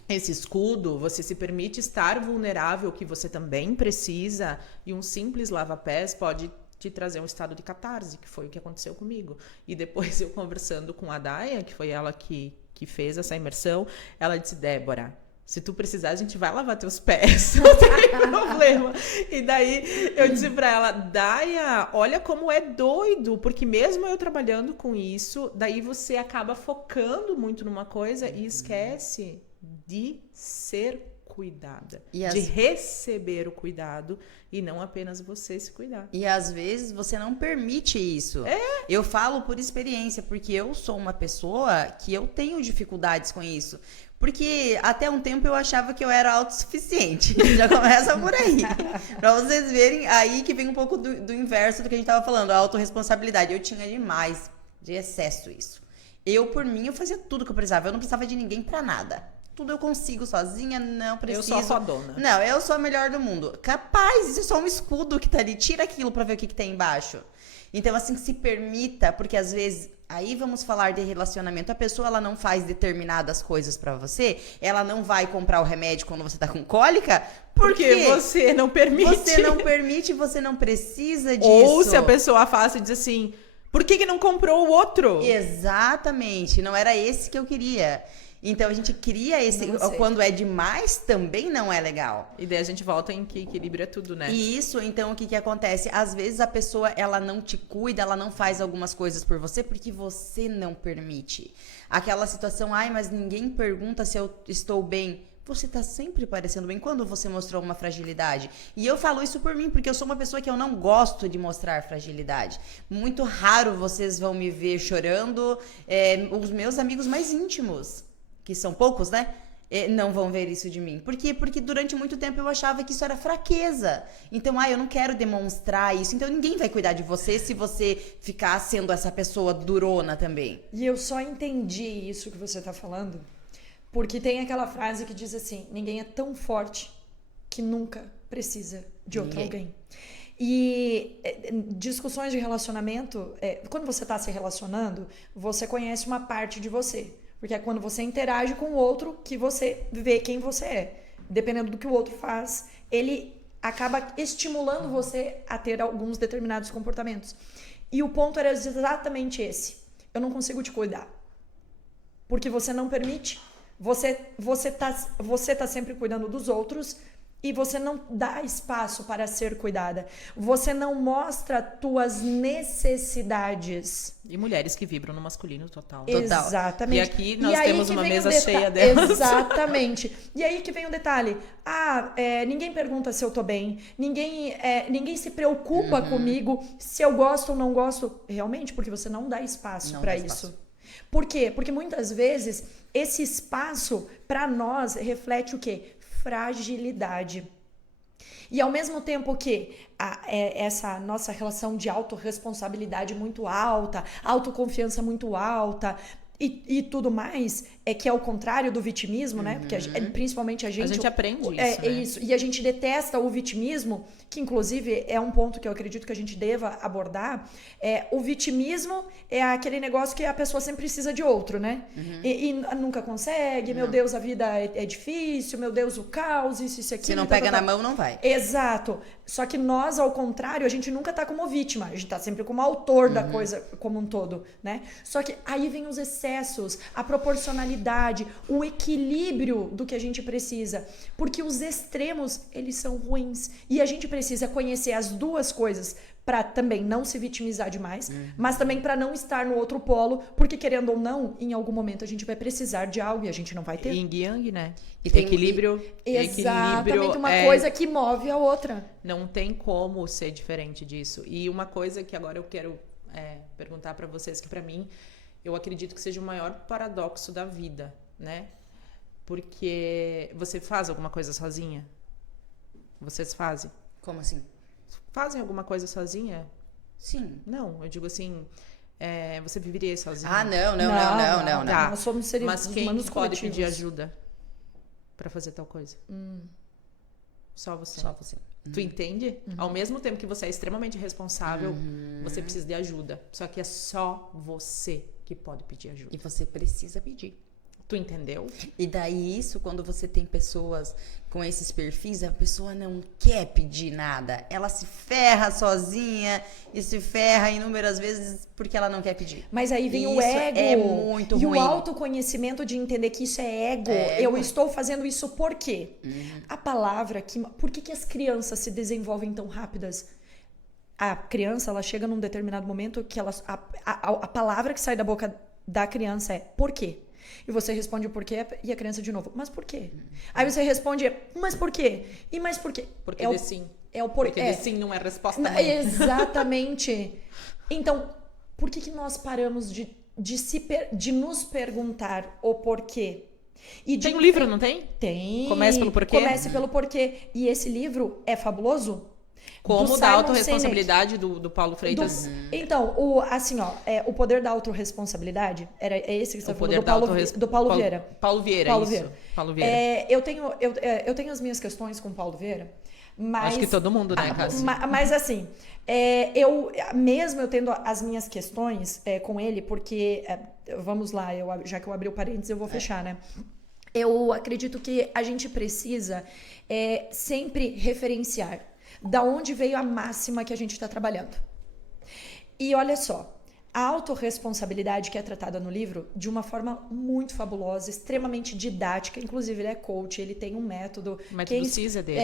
esse escudo, você se permite estar vulnerável, que você também precisa, e um simples lava-pés pode te trazer um estado de catarse, que foi o que aconteceu comigo. E depois eu conversando com a Daya, que foi ela que fez essa imersão, ela disse, Débora, se tu precisar, a gente vai lavar teus pés. Não tem problema. E daí eu disse pra ela, Daia, olha como é doido, porque mesmo eu trabalhando com isso, daí você acaba focando muito numa coisa e esquece de ser cuidada, de receber o cuidado e não apenas você se cuidar. E às vezes você não permite isso. Eu falo por experiência, porque eu sou uma pessoa que eu tenho dificuldades com isso. Porque até um tempo eu achava que eu era autossuficiente. Já começa por aí. Pra vocês verem, aí que vem um pouco do inverso do que a gente tava falando, a autorresponsabilidade. Eu tinha demais, de excesso isso. Eu, por mim, eu fazia tudo que eu precisava. Eu não precisava de ninguém pra nada. Tudo eu consigo sozinha, não preciso. Eu sou a sua dona. Não, eu sou a melhor do mundo. Capaz, isso é só um escudo que tá ali. Tira aquilo pra ver o que tem embaixo. Então, assim, se permita, porque às vezes... Aí vamos falar de relacionamento. A pessoa, ela não faz determinadas coisas pra você. Ela não vai comprar o remédio quando você tá com cólica. Porque você não permite. Você não permite, você não precisa disso. Ou se a pessoa faz e diz assim, por que não comprou o outro? Exatamente. Não era esse que eu queria. Então a gente cria esse... Quando é demais, também não é legal. E daí a gente volta em que equilíbrio é tudo, né? E isso, então, o que acontece? Às vezes a pessoa, ela não te cuida, ela não faz algumas coisas por você porque você não permite. Aquela situação, ai, mas ninguém pergunta se eu estou bem. Você tá sempre parecendo bem quando você mostrou uma fragilidade. E eu falo isso por mim, porque eu sou uma pessoa que eu não gosto de mostrar fragilidade. Muito raro vocês vão me ver chorando. Os meus amigos mais íntimos, que são poucos, né? Não vão ver isso de mim. Por quê? Porque durante muito tempo eu achava que isso era fraqueza. Então, eu não quero demonstrar isso. Então, ninguém vai cuidar de você se você ficar sendo essa pessoa durona também. E eu só entendi isso que você tá falando, porque tem aquela frase que diz assim, ninguém é tão forte que nunca precisa de outro alguém. E discussões de relacionamento, quando você tá se relacionando, você conhece uma parte de você. Porque é quando você interage com o outro que você vê quem você é. Dependendo do que o outro faz, ele acaba estimulando você a ter alguns determinados comportamentos. E o ponto era exatamente esse. Eu não consigo te cuidar. Porque você não permite. Você tá sempre cuidando dos outros e você não dá espaço para ser cuidada. Você não mostra tuas necessidades. E mulheres que vibram no masculino total. Exatamente. E aqui nós temos uma mesa cheia delas. Exatamente. E aí que vem o detalhe. Ninguém pergunta se eu tô bem. Ninguém se preocupa comigo se eu gosto ou não gosto. Realmente, porque você não dá espaço para isso. Por quê? Porque muitas vezes esse espaço para nós reflete o quê? Fragilidade. E ao mesmo tempo que essa nossa relação de autorresponsabilidade muito alta, autoconfiança muito alta e tudo mais, que é o contrário do vitimismo, né? Porque principalmente a gente aprende isso, né? isso. E a gente detesta o vitimismo, que inclusive é um ponto que eu acredito que a gente deva abordar. O vitimismo é aquele negócio que a pessoa sempre precisa de outro, né? E nunca consegue, meu Deus, a vida é difícil, meu Deus, o caos, isso e aquilo. Se não pega na mão, não vai. Exato. Só que nós, ao contrário, a gente nunca tá como vítima, a gente tá sempre como autor da coisa como um todo, né? Só que aí vem os excessos, a proporcionalidade, o equilíbrio do que a gente precisa. Porque os extremos, eles são ruins. E a gente precisa conhecer as duas coisas para também não se vitimizar demais, mas também para não estar no outro polo, porque querendo ou não, em algum momento a gente vai precisar de algo e a gente não vai ter. Yin Yang, né? E tem equilíbrio. Exatamente, uma coisa que move a outra. Não tem como ser diferente disso. E uma coisa que agora eu quero perguntar para vocês, que para mim, eu acredito que seja o maior paradoxo da vida, né? Porque você faz alguma coisa sozinha? Vocês fazem? Como assim? Fazem alguma coisa sozinha? Sim. Não, eu digo assim, você viveria sozinha? Não. Tá. Nós somos seres Mas quem humanos pode coletivos. pedir ajuda pra fazer tal coisa? Só você. Só você. Tu entende? Ao mesmo tempo que você é extremamente responsável, você precisa de ajuda. Só que é só você que pode pedir ajuda. E você precisa pedir. Tu entendeu? E daí isso, quando você tem pessoas com esses perfis, a pessoa não quer pedir nada. Ela se ferra sozinha e se ferra inúmeras vezes porque ela não quer pedir. Mas aí vem o Isso ego. é muito e ruim. o autoconhecimento de entender que isso é ego. Eu estou fazendo isso por quê? A palavra que... Por que as crianças se desenvolvem tão rápidas? A criança, ela chega num determinado momento que a palavra que sai da boca da criança é por quê? E você responde o porquê e a criança de novo, mas por quê? Aí você responde, mas por quê? E mais por quê? Porque de sim. É o porquê. Porque de sim não é resposta Não, mãe. exatamente. Então, por que nós paramos de nos perguntar o porquê? E Tem um livro, não tem? Tem. Comece pelo porquê? Comece pelo porquê. E esse livro é fabuloso. Como Do da Simon autorresponsabilidade do Paulo Freitas. Então, o poder da autorresponsabilidade, é esse que você O falou, poder do Paulo Vieira. Paulo Vieira, Paulo isso. Vieira. Paulo Vieira. Eu tenho as minhas questões com o Paulo Vieira, mas... Acho que todo mundo, né, Cassi? Mas assim, eu tendo as minhas questões com ele, porque, vamos lá, já que eu abri o parênteses, eu vou fechar, né? Eu acredito que a gente precisa sempre referenciar da onde veio a máxima que a gente está trabalhando. E olha só, a autorresponsabilidade que é tratada no livro de uma forma muito fabulosa, extremamente didática, inclusive ele é coach, ele tem um método. O método CIS é dele.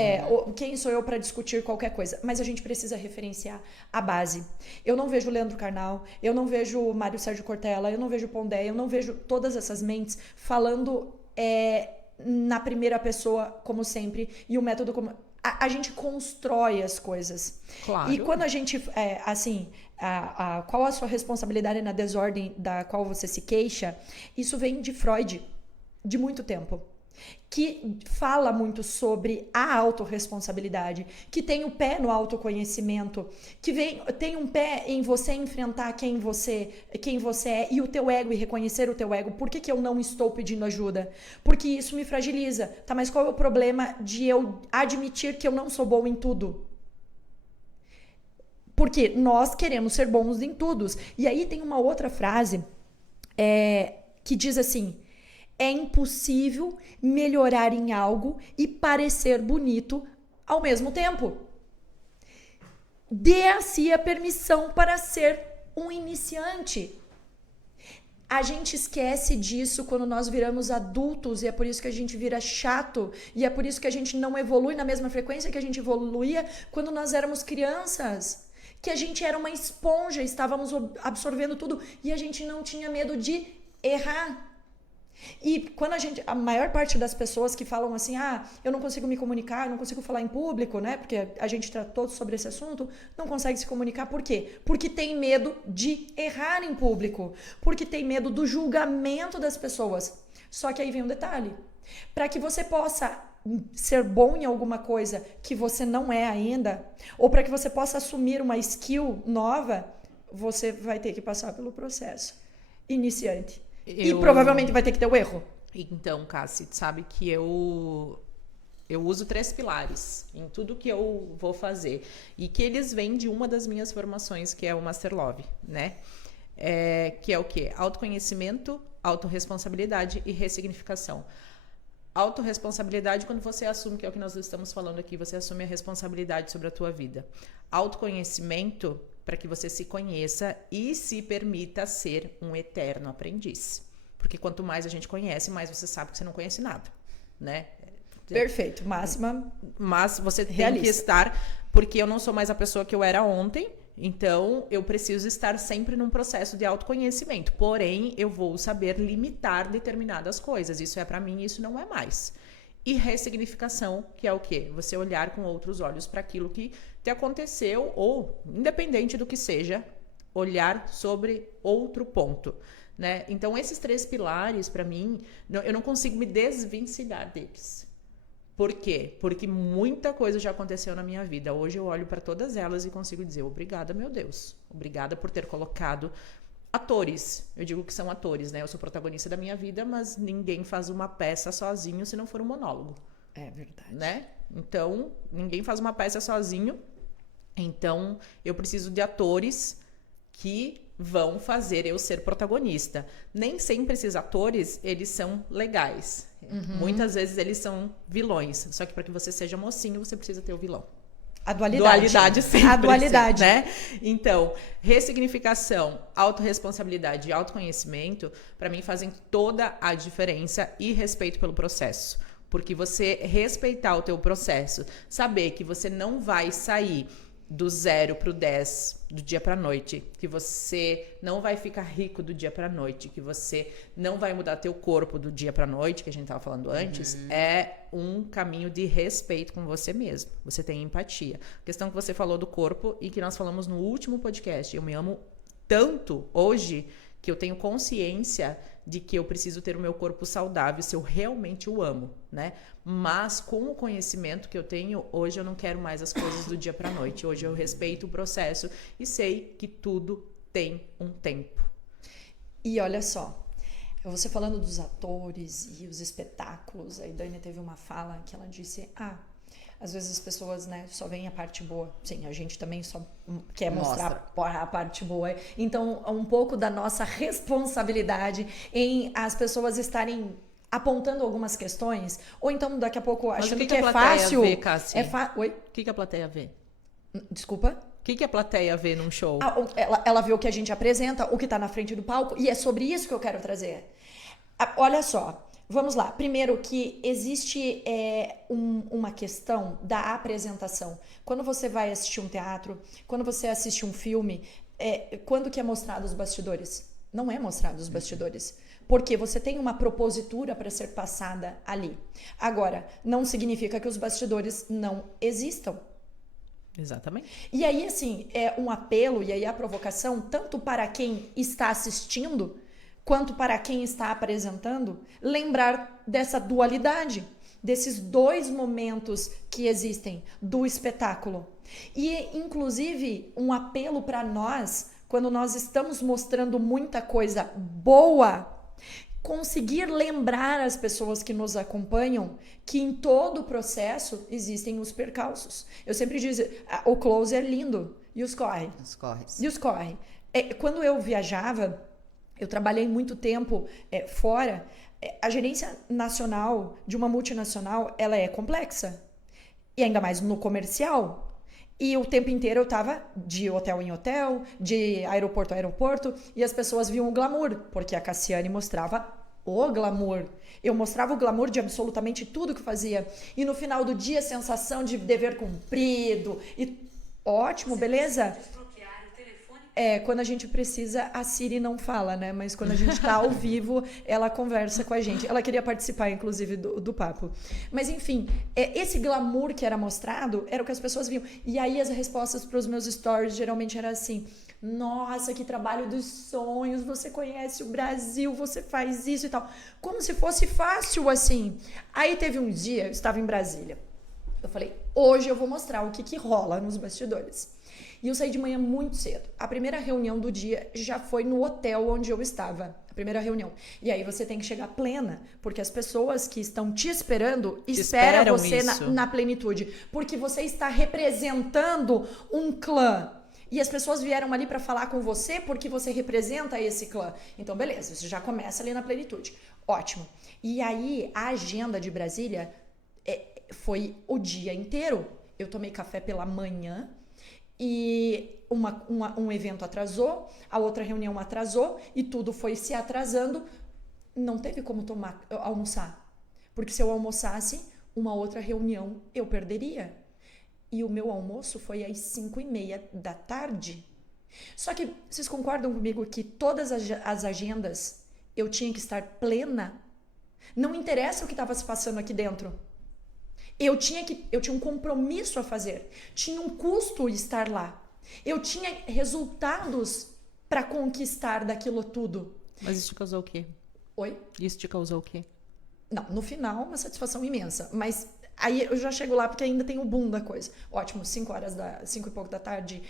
Quem sou eu para discutir qualquer coisa? Mas a gente precisa referenciar a base. Eu não vejo Leandro Carnal, eu não vejo Mário Sérgio Cortella, eu não vejo Pondé, eu não vejo todas essas mentes falando na primeira pessoa, como sempre, e o método como... A gente constrói as coisas. Claro. E quando a gente, qual a sua responsabilidade na desordem da qual você se queixa, isso vem de Freud, de muito tempo. Que fala muito sobre a autorresponsabilidade, que tem o pé no autoconhecimento, que tem um pé em você enfrentar quem você é e o teu ego e reconhecer o teu ego. Por que eu não estou pedindo ajuda? Porque isso me fragiliza. Tá, mas qual é o problema de eu admitir que eu não sou bom em tudo? Porque nós queremos ser bons em tudo. E aí tem uma outra frase que diz assim: é impossível melhorar em algo e parecer bonito ao mesmo tempo. Dê a si a permissão para ser um iniciante. A gente esquece disso quando nós viramos adultos e é por isso que a gente vira chato e é por isso que a gente não evolui na mesma frequência que a gente evoluía quando nós éramos crianças. Que a gente era uma esponja, estávamos absorvendo tudo e a gente não tinha medo de errar. E quando a maior parte das pessoas que falam assim, eu não consigo me comunicar, eu não consigo falar em público, né? Porque a gente tratou sobre esse assunto, não consegue se comunicar. Por quê? Porque tem medo de errar em público, porque tem medo do julgamento das pessoas. Só que aí vem um detalhe. Para que você possa ser bom em alguma coisa que você não é ainda, ou para que você possa assumir uma skill nova, você vai ter que passar pelo processo iniciante. E provavelmente vai ter que ter o erro. Então, Cassi, sabe que eu uso 3 pilares em tudo que eu vou fazer. E que eles vêm de uma das minhas formações, que é o Master Love, né? Que é o quê? Autoconhecimento, autorresponsabilidade e ressignificação. Autorresponsabilidade, quando você assume, que é o que nós estamos falando aqui, você assume a responsabilidade sobre a tua vida. Autoconhecimento, para que você se conheça e se permita ser um eterno aprendiz. Porque quanto mais a gente conhece, mais você sabe que você não conhece nada, né? Perfeito, máxima. Mas você tem realista. que estar, porque eu não sou mais a pessoa que eu era ontem, então eu preciso estar sempre num processo de autoconhecimento. Porém, eu vou saber limitar determinadas coisas. Isso é para mim, isso não é mais. E ressignificação, que é o quê? Você olhar com outros olhos para aquilo que te aconteceu, ou, independente do que seja, olhar sobre outro ponto, né? Então, esses 3 pilares, para mim, eu não consigo me desvencilhar deles. Por quê? Porque muita coisa já aconteceu na minha vida. Hoje eu olho para todas elas e consigo dizer, obrigada, meu Deus. Obrigada por ter colocado atores. Eu digo que são atores, né? Eu sou protagonista da minha vida, mas ninguém faz uma peça sozinho se não for um monólogo. É verdade. Né? Então, ninguém faz uma peça sozinho. Então, eu preciso de atores que vão fazer eu ser protagonista. Nem sempre esses atores, eles são legais. Muitas vezes eles são vilões. Só que para que você seja mocinho, você precisa ter o vilão. A dualidade. Dualidade sempre. A dualidade. Né? Então, ressignificação, autorresponsabilidade e autoconhecimento, para mim, fazem toda a diferença e respeito pelo processo. Porque você respeitar o teu processo, saber que você não vai sair do 0 pro 10 do dia pra noite, que você não vai ficar rico do dia pra noite, que você não vai mudar teu corpo do dia pra noite, que a gente tava falando antes, é um caminho de respeito com você mesmo. Você tem empatia. A questão que você falou do corpo e que nós falamos no último podcast, eu me amo tanto hoje que eu tenho consciência de que eu preciso ter o meu corpo saudável se eu realmente o amo, né? Mas com o conhecimento que eu tenho, hoje eu não quero mais as coisas do dia pra noite. Hoje eu respeito o processo e sei que tudo tem um tempo. E olha só, você falando dos atores e os espetáculos, a Dani teve uma fala que ela disse, às vezes as pessoas, né, só veem a parte boa. Sim, a gente também só quer mostrar a parte boa. Então, um pouco da nossa responsabilidade em as pessoas estarem apontando algumas questões, ou então daqui a pouco achando que é fácil. Vê, Cássia? Oi? O que a plateia vê? Desculpa? O que a plateia vê num show? Ela vê o que a gente apresenta, o que está na frente do palco, e é sobre isso que eu quero trazer. Olha só. Vamos lá. Primeiro que existe uma questão da apresentação. Quando você vai assistir um teatro, quando você assiste um filme, quando que é mostrado os bastidores? Não é mostrado os bastidores. Porque você tem uma propositura para ser passada ali. Agora, não significa que os bastidores não existam. Exatamente. E aí, assim, é um apelo, e aí a provocação, tanto para quem está assistindo, quanto para quem está apresentando, lembrar dessa dualidade, desses dois momentos que existem do espetáculo. E, inclusive, um apelo para nós, quando nós estamos mostrando muita coisa boa, conseguir lembrar as pessoas que nos acompanham que em todo o processo existem os percalços. Eu sempre digo, o close é lindo, e os corre. E os corre. Quando eu viajava, eu trabalhei muito tempo fora. A gerência nacional de uma multinacional, ela é complexa. E ainda mais no comercial. E o tempo inteiro eu estava de hotel em hotel, de aeroporto a aeroporto, e as pessoas viam o glamour, porque a Cassiane mostrava o glamour. Eu mostrava o glamour de absolutamente tudo que fazia. E no final do dia, a sensação de dever cumprido. E ótimo, beleza? Quando a gente precisa, a Siri não fala, né? Mas quando a gente tá ao vivo, ela conversa com a gente. Ela queria participar, inclusive, do papo. Mas, enfim, esse glamour que era mostrado era o que as pessoas viam. E aí, as respostas para os meus stories geralmente eram assim: nossa, que trabalho dos sonhos, você conhece o Brasil, você faz isso e tal. Como se fosse fácil, assim. Aí, teve um dia, eu estava em Brasília. Eu falei, hoje eu vou mostrar o que rola nos bastidores. E eu saí de manhã muito cedo. A primeira reunião do dia já foi no hotel onde eu estava. A primeira reunião. E aí você tem que chegar plena, porque as pessoas que estão te esperando esperam você na plenitude. Porque você está representando um clã. E as pessoas vieram ali para falar com você porque você representa esse clã. Então, beleza, você já começa ali na plenitude. Ótimo. E aí, a agenda de Brasília foi o dia inteiro. Eu tomei café pela manhã. E um evento atrasou, a outra reunião atrasou e tudo foi se atrasando. Não teve como almoçar. Porque se eu almoçasse, uma outra reunião eu perderia. E o meu almoço foi às 5:30 da tarde. Só que vocês concordam comigo que todas as agendas eu tinha que estar plena? Não interessa o que estava se passando aqui dentro. Eu tinha um compromisso a fazer. Tinha um custo estar lá. Eu tinha resultados para conquistar daquilo tudo. Mas isso te causou o quê? Oi? Isso te causou o quê? Não, no final, uma satisfação imensa. Mas aí eu já chego lá porque ainda tem o boom da coisa. Ótimo, 5 e pouco da tarde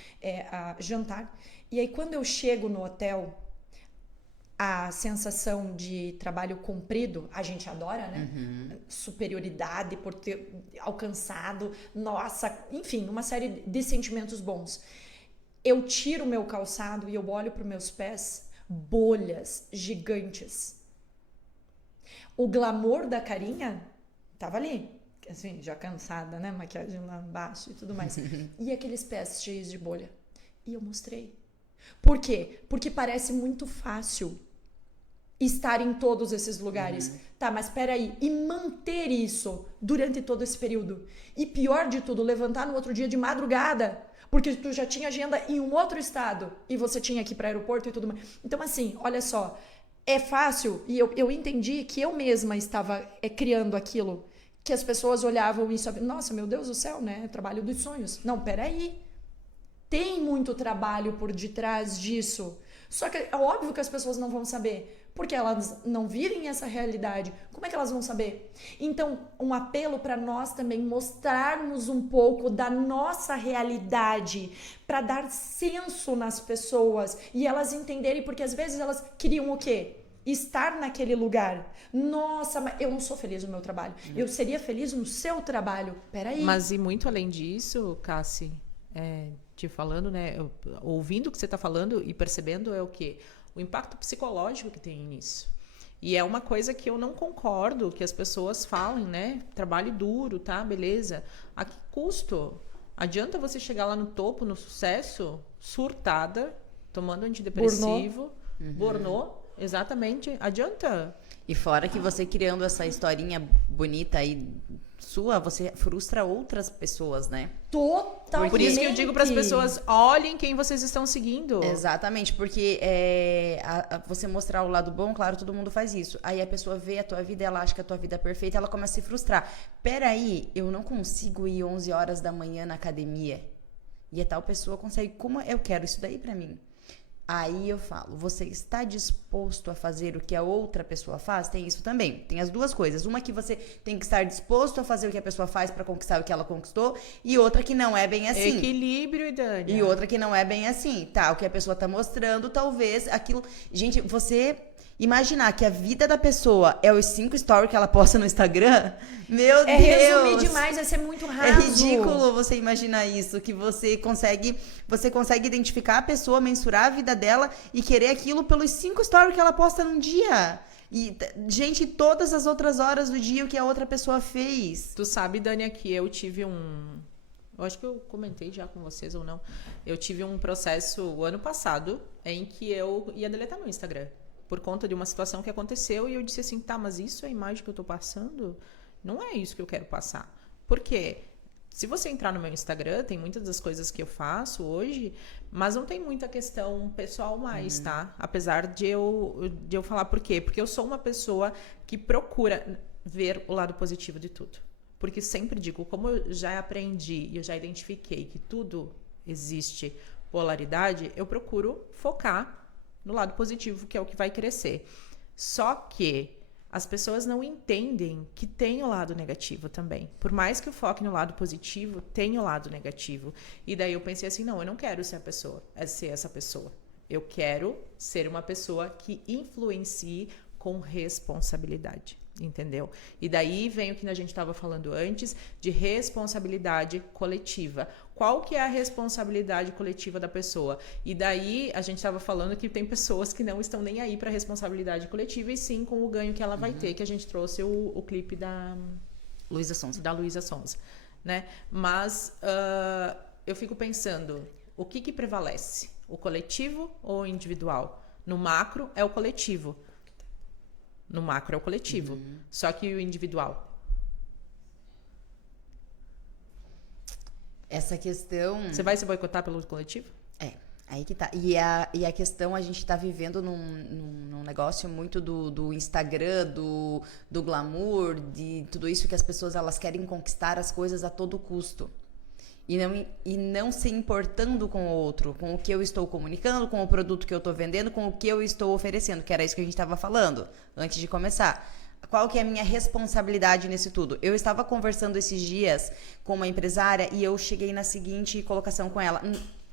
jantar. E aí quando eu chego no hotel, a sensação de trabalho cumprido, a gente adora, né? Uhum. Superioridade por ter alcançado, nossa, enfim, uma série de sentimentos bons. Eu tiro o meu calçado e eu olho para os meus pés, bolhas gigantes. O glamour da carinha tava ali, assim, já cansada, né? Maquiagem lá embaixo e tudo mais. E aqueles pés cheios de bolha. E eu mostrei. Por quê? Porque parece muito fácil estar em todos esses lugares. Tá, mas peraí. E manter isso durante todo esse período. E pior de tudo, levantar no outro dia de madrugada. Porque tu já tinha agenda em um outro estado. E você tinha que ir para o aeroporto e tudo mais. Então, assim, olha só. É fácil. E eu entendi que eu mesma estava criando aquilo. Que as pessoas olhavam e só... Nossa, meu Deus do céu, né? Trabalho dos sonhos. Não, peraí. Tem muito trabalho por detrás disso. Só que é óbvio que as pessoas não vão saber. Porque elas não vivem essa realidade. Como é que elas vão saber? Então, um apelo para nós também mostrarmos um pouco da nossa realidade. Para dar senso nas pessoas. E elas entenderem, porque às vezes elas queriam o quê? Estar naquele lugar. Nossa, mas eu não sou feliz no meu trabalho. Eu seria feliz no seu trabalho. Peraí. Mas e muito além disso, Cassi, te falando, né? Ouvindo o que você está falando e percebendo é o quê? O impacto psicológico que tem nisso. E é uma coisa que eu não concordo que as pessoas falem, né? Trabalho duro, tá? Beleza. A que custo? Adianta você chegar lá no topo, no sucesso, surtada, tomando antidepressivo, burnout, exatamente. Adianta. E fora que você criando essa historinha bonita aí sua, você frustra outras pessoas, né? Totalmente. Por isso que eu digo para as pessoas, olhem quem vocês estão seguindo. Exatamente, porque você mostrar o lado bom, claro, todo mundo faz isso. Aí a pessoa vê a tua vida, ela acha que a tua vida é perfeita, ela começa a se frustrar. Peraí, eu não consigo ir 11 horas da manhã na academia. E a tal pessoa consegue, como eu quero isso daí pra mim? Aí eu falo, você está disposto a fazer o que a outra pessoa faz? Tem isso também. Tem as duas coisas. Uma que você tem que estar disposto a fazer o que a pessoa faz para conquistar o que ela conquistou. E outra que não é bem assim. Equilíbrio, Dani. E outra que não é bem assim. Tá, o que a pessoa tá mostrando, talvez aquilo... Gente, você... Imaginar que a vida da pessoa é os 5 stories que ela posta no Instagram, meu Deus! Resumir demais, vai ser muito raso. É ridículo você imaginar isso, que você consegue identificar a pessoa, mensurar a vida dela e querer aquilo pelos 5 stories que ela posta num dia. E, gente, todas as outras horas do dia o que a outra pessoa fez. Tu sabe, Dani, que eu tive um... Eu acho que eu comentei já com vocês ou não. Eu tive um processo o ano passado em que eu ia deletar meu Instagram. Por conta de uma situação que aconteceu, e eu disse assim, tá, mas isso é a imagem que eu tô passando? Não é isso que eu quero passar. Por quê? Se você entrar no meu Instagram, tem muitas das coisas que eu faço hoje, mas não tem muita questão pessoal mais, tá? Apesar de eu falar por quê? Porque eu sou uma pessoa que procura ver o lado positivo de tudo. Porque sempre digo, como eu já aprendi e eu já identifiquei que tudo existe polaridade, eu procuro focar no lado positivo, que é o que vai crescer. Só que as pessoas não entendem que tem o lado negativo também. Por mais que eu foque no lado positivo, tem o lado negativo. E daí eu pensei assim, não, eu não quero ser essa pessoa. Eu quero ser uma pessoa que influencie com responsabilidade. Entendeu? E daí vem o que a gente estava falando antes de responsabilidade coletiva. Qual que é a responsabilidade coletiva da pessoa? E daí a gente estava falando que tem pessoas que não estão nem aí para a responsabilidade coletiva e sim com o ganho que ela vai ter, que a gente trouxe o clipe da Luísa Sonza, né? Mas eu fico pensando, o que prevalece? O coletivo ou o individual? No macro é o coletivo. No macro é o coletivo. Só que o individual. Essa questão... Você vai se boicotar pelo coletivo? Aí que tá. E a questão, a gente tá vivendo num negócio muito do Instagram, do glamour, de tudo isso que as pessoas elas querem conquistar as coisas a todo custo. E não se importando com o outro, com o que eu estou comunicando, com o produto que eu estou vendendo, com o que eu estou oferecendo, que era isso que a gente estava falando antes de começar. Qual que é a minha responsabilidade nesse tudo? Eu estava conversando esses dias com uma empresária e eu cheguei na seguinte colocação com ela.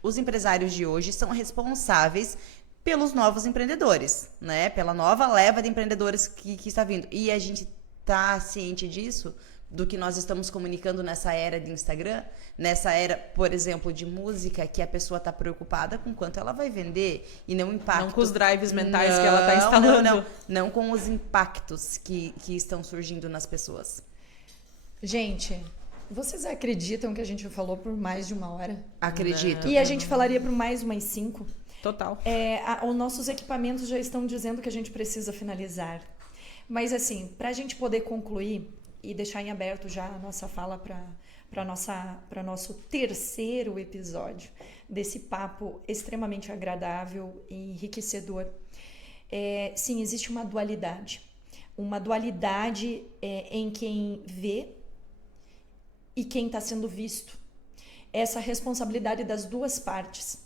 Os empresários de hoje são responsáveis pelos novos empreendedores, né? Pela nova leva de empreendedores que está vindo. E a gente tá ciente disso? do que nós estamos comunicando nessa era de Instagram, nessa era, por exemplo, de música, que a pessoa está preocupada com quanto ela vai vender e não o impacto. Não com os drives mentais que ela está instalando. Não com os impactos que estão surgindo nas pessoas. Gente, vocês acreditam que a gente falou por mais de 1 hora? Acredito. E a gente falaria por mais umas 5? Total. Os nossos equipamentos já estão dizendo que a gente precisa finalizar. Mas assim, para a gente poder concluir e deixar em aberto já a nossa fala para nosso terceiro episódio desse papo extremamente agradável e enriquecedor. Sim, existe uma dualidade. Uma dualidade em quem vê e quem está sendo visto. Essa responsabilidade das duas partes.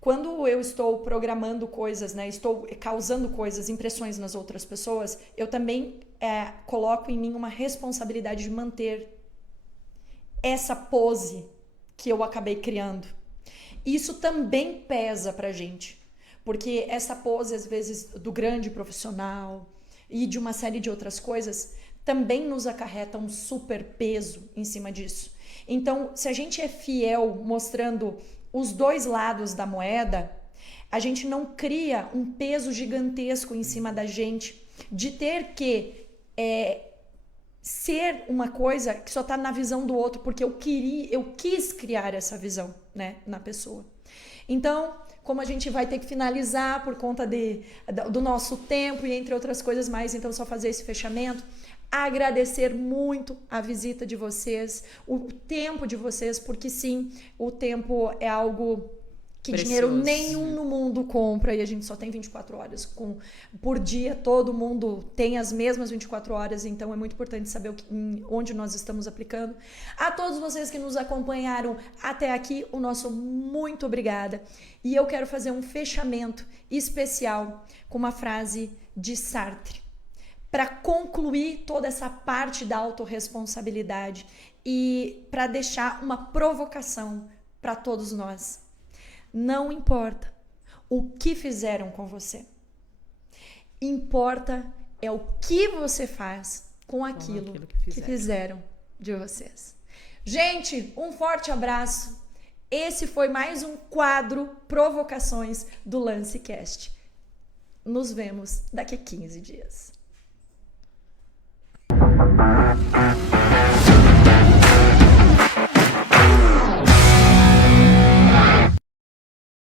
Quando eu estou programando coisas, né, estou causando coisas, impressões nas outras pessoas, eu também coloco em mim uma responsabilidade de manter essa pose que eu acabei criando. Isso também pesa pra gente, porque essa pose, às vezes, do grande profissional e de uma série de outras coisas, também nos acarreta um super peso em cima disso. Então, se a gente é fiel mostrando os dois lados da moeda, a gente não cria um peso gigantesco em cima da gente de ter que ser uma coisa que só está na visão do outro, porque eu quis criar essa visão, né, na pessoa. Então, como a gente vai ter que finalizar por conta do nosso tempo e entre outras coisas mais, então só fazer esse fechamento, agradecer muito a visita de vocês, o tempo de vocês, porque sim, o tempo é algo que precioso. Dinheiro nenhum no mundo compra e a gente só tem 24 horas por dia, todo mundo tem as mesmas 24 horas, então é muito importante saber onde nós estamos aplicando. A todos vocês que nos acompanharam até aqui, o nosso muito obrigada. E eu quero fazer um fechamento especial com uma frase de Sartre, para concluir toda essa parte da autorresponsabilidade e para deixar uma provocação para todos nós. Não importa o que fizeram com você. Importa é o que você faz com aquilo que fizeram de vocês. Gente, um forte abraço. Esse foi mais um quadro Provocações do LanceCast. Nos vemos daqui a 15 dias.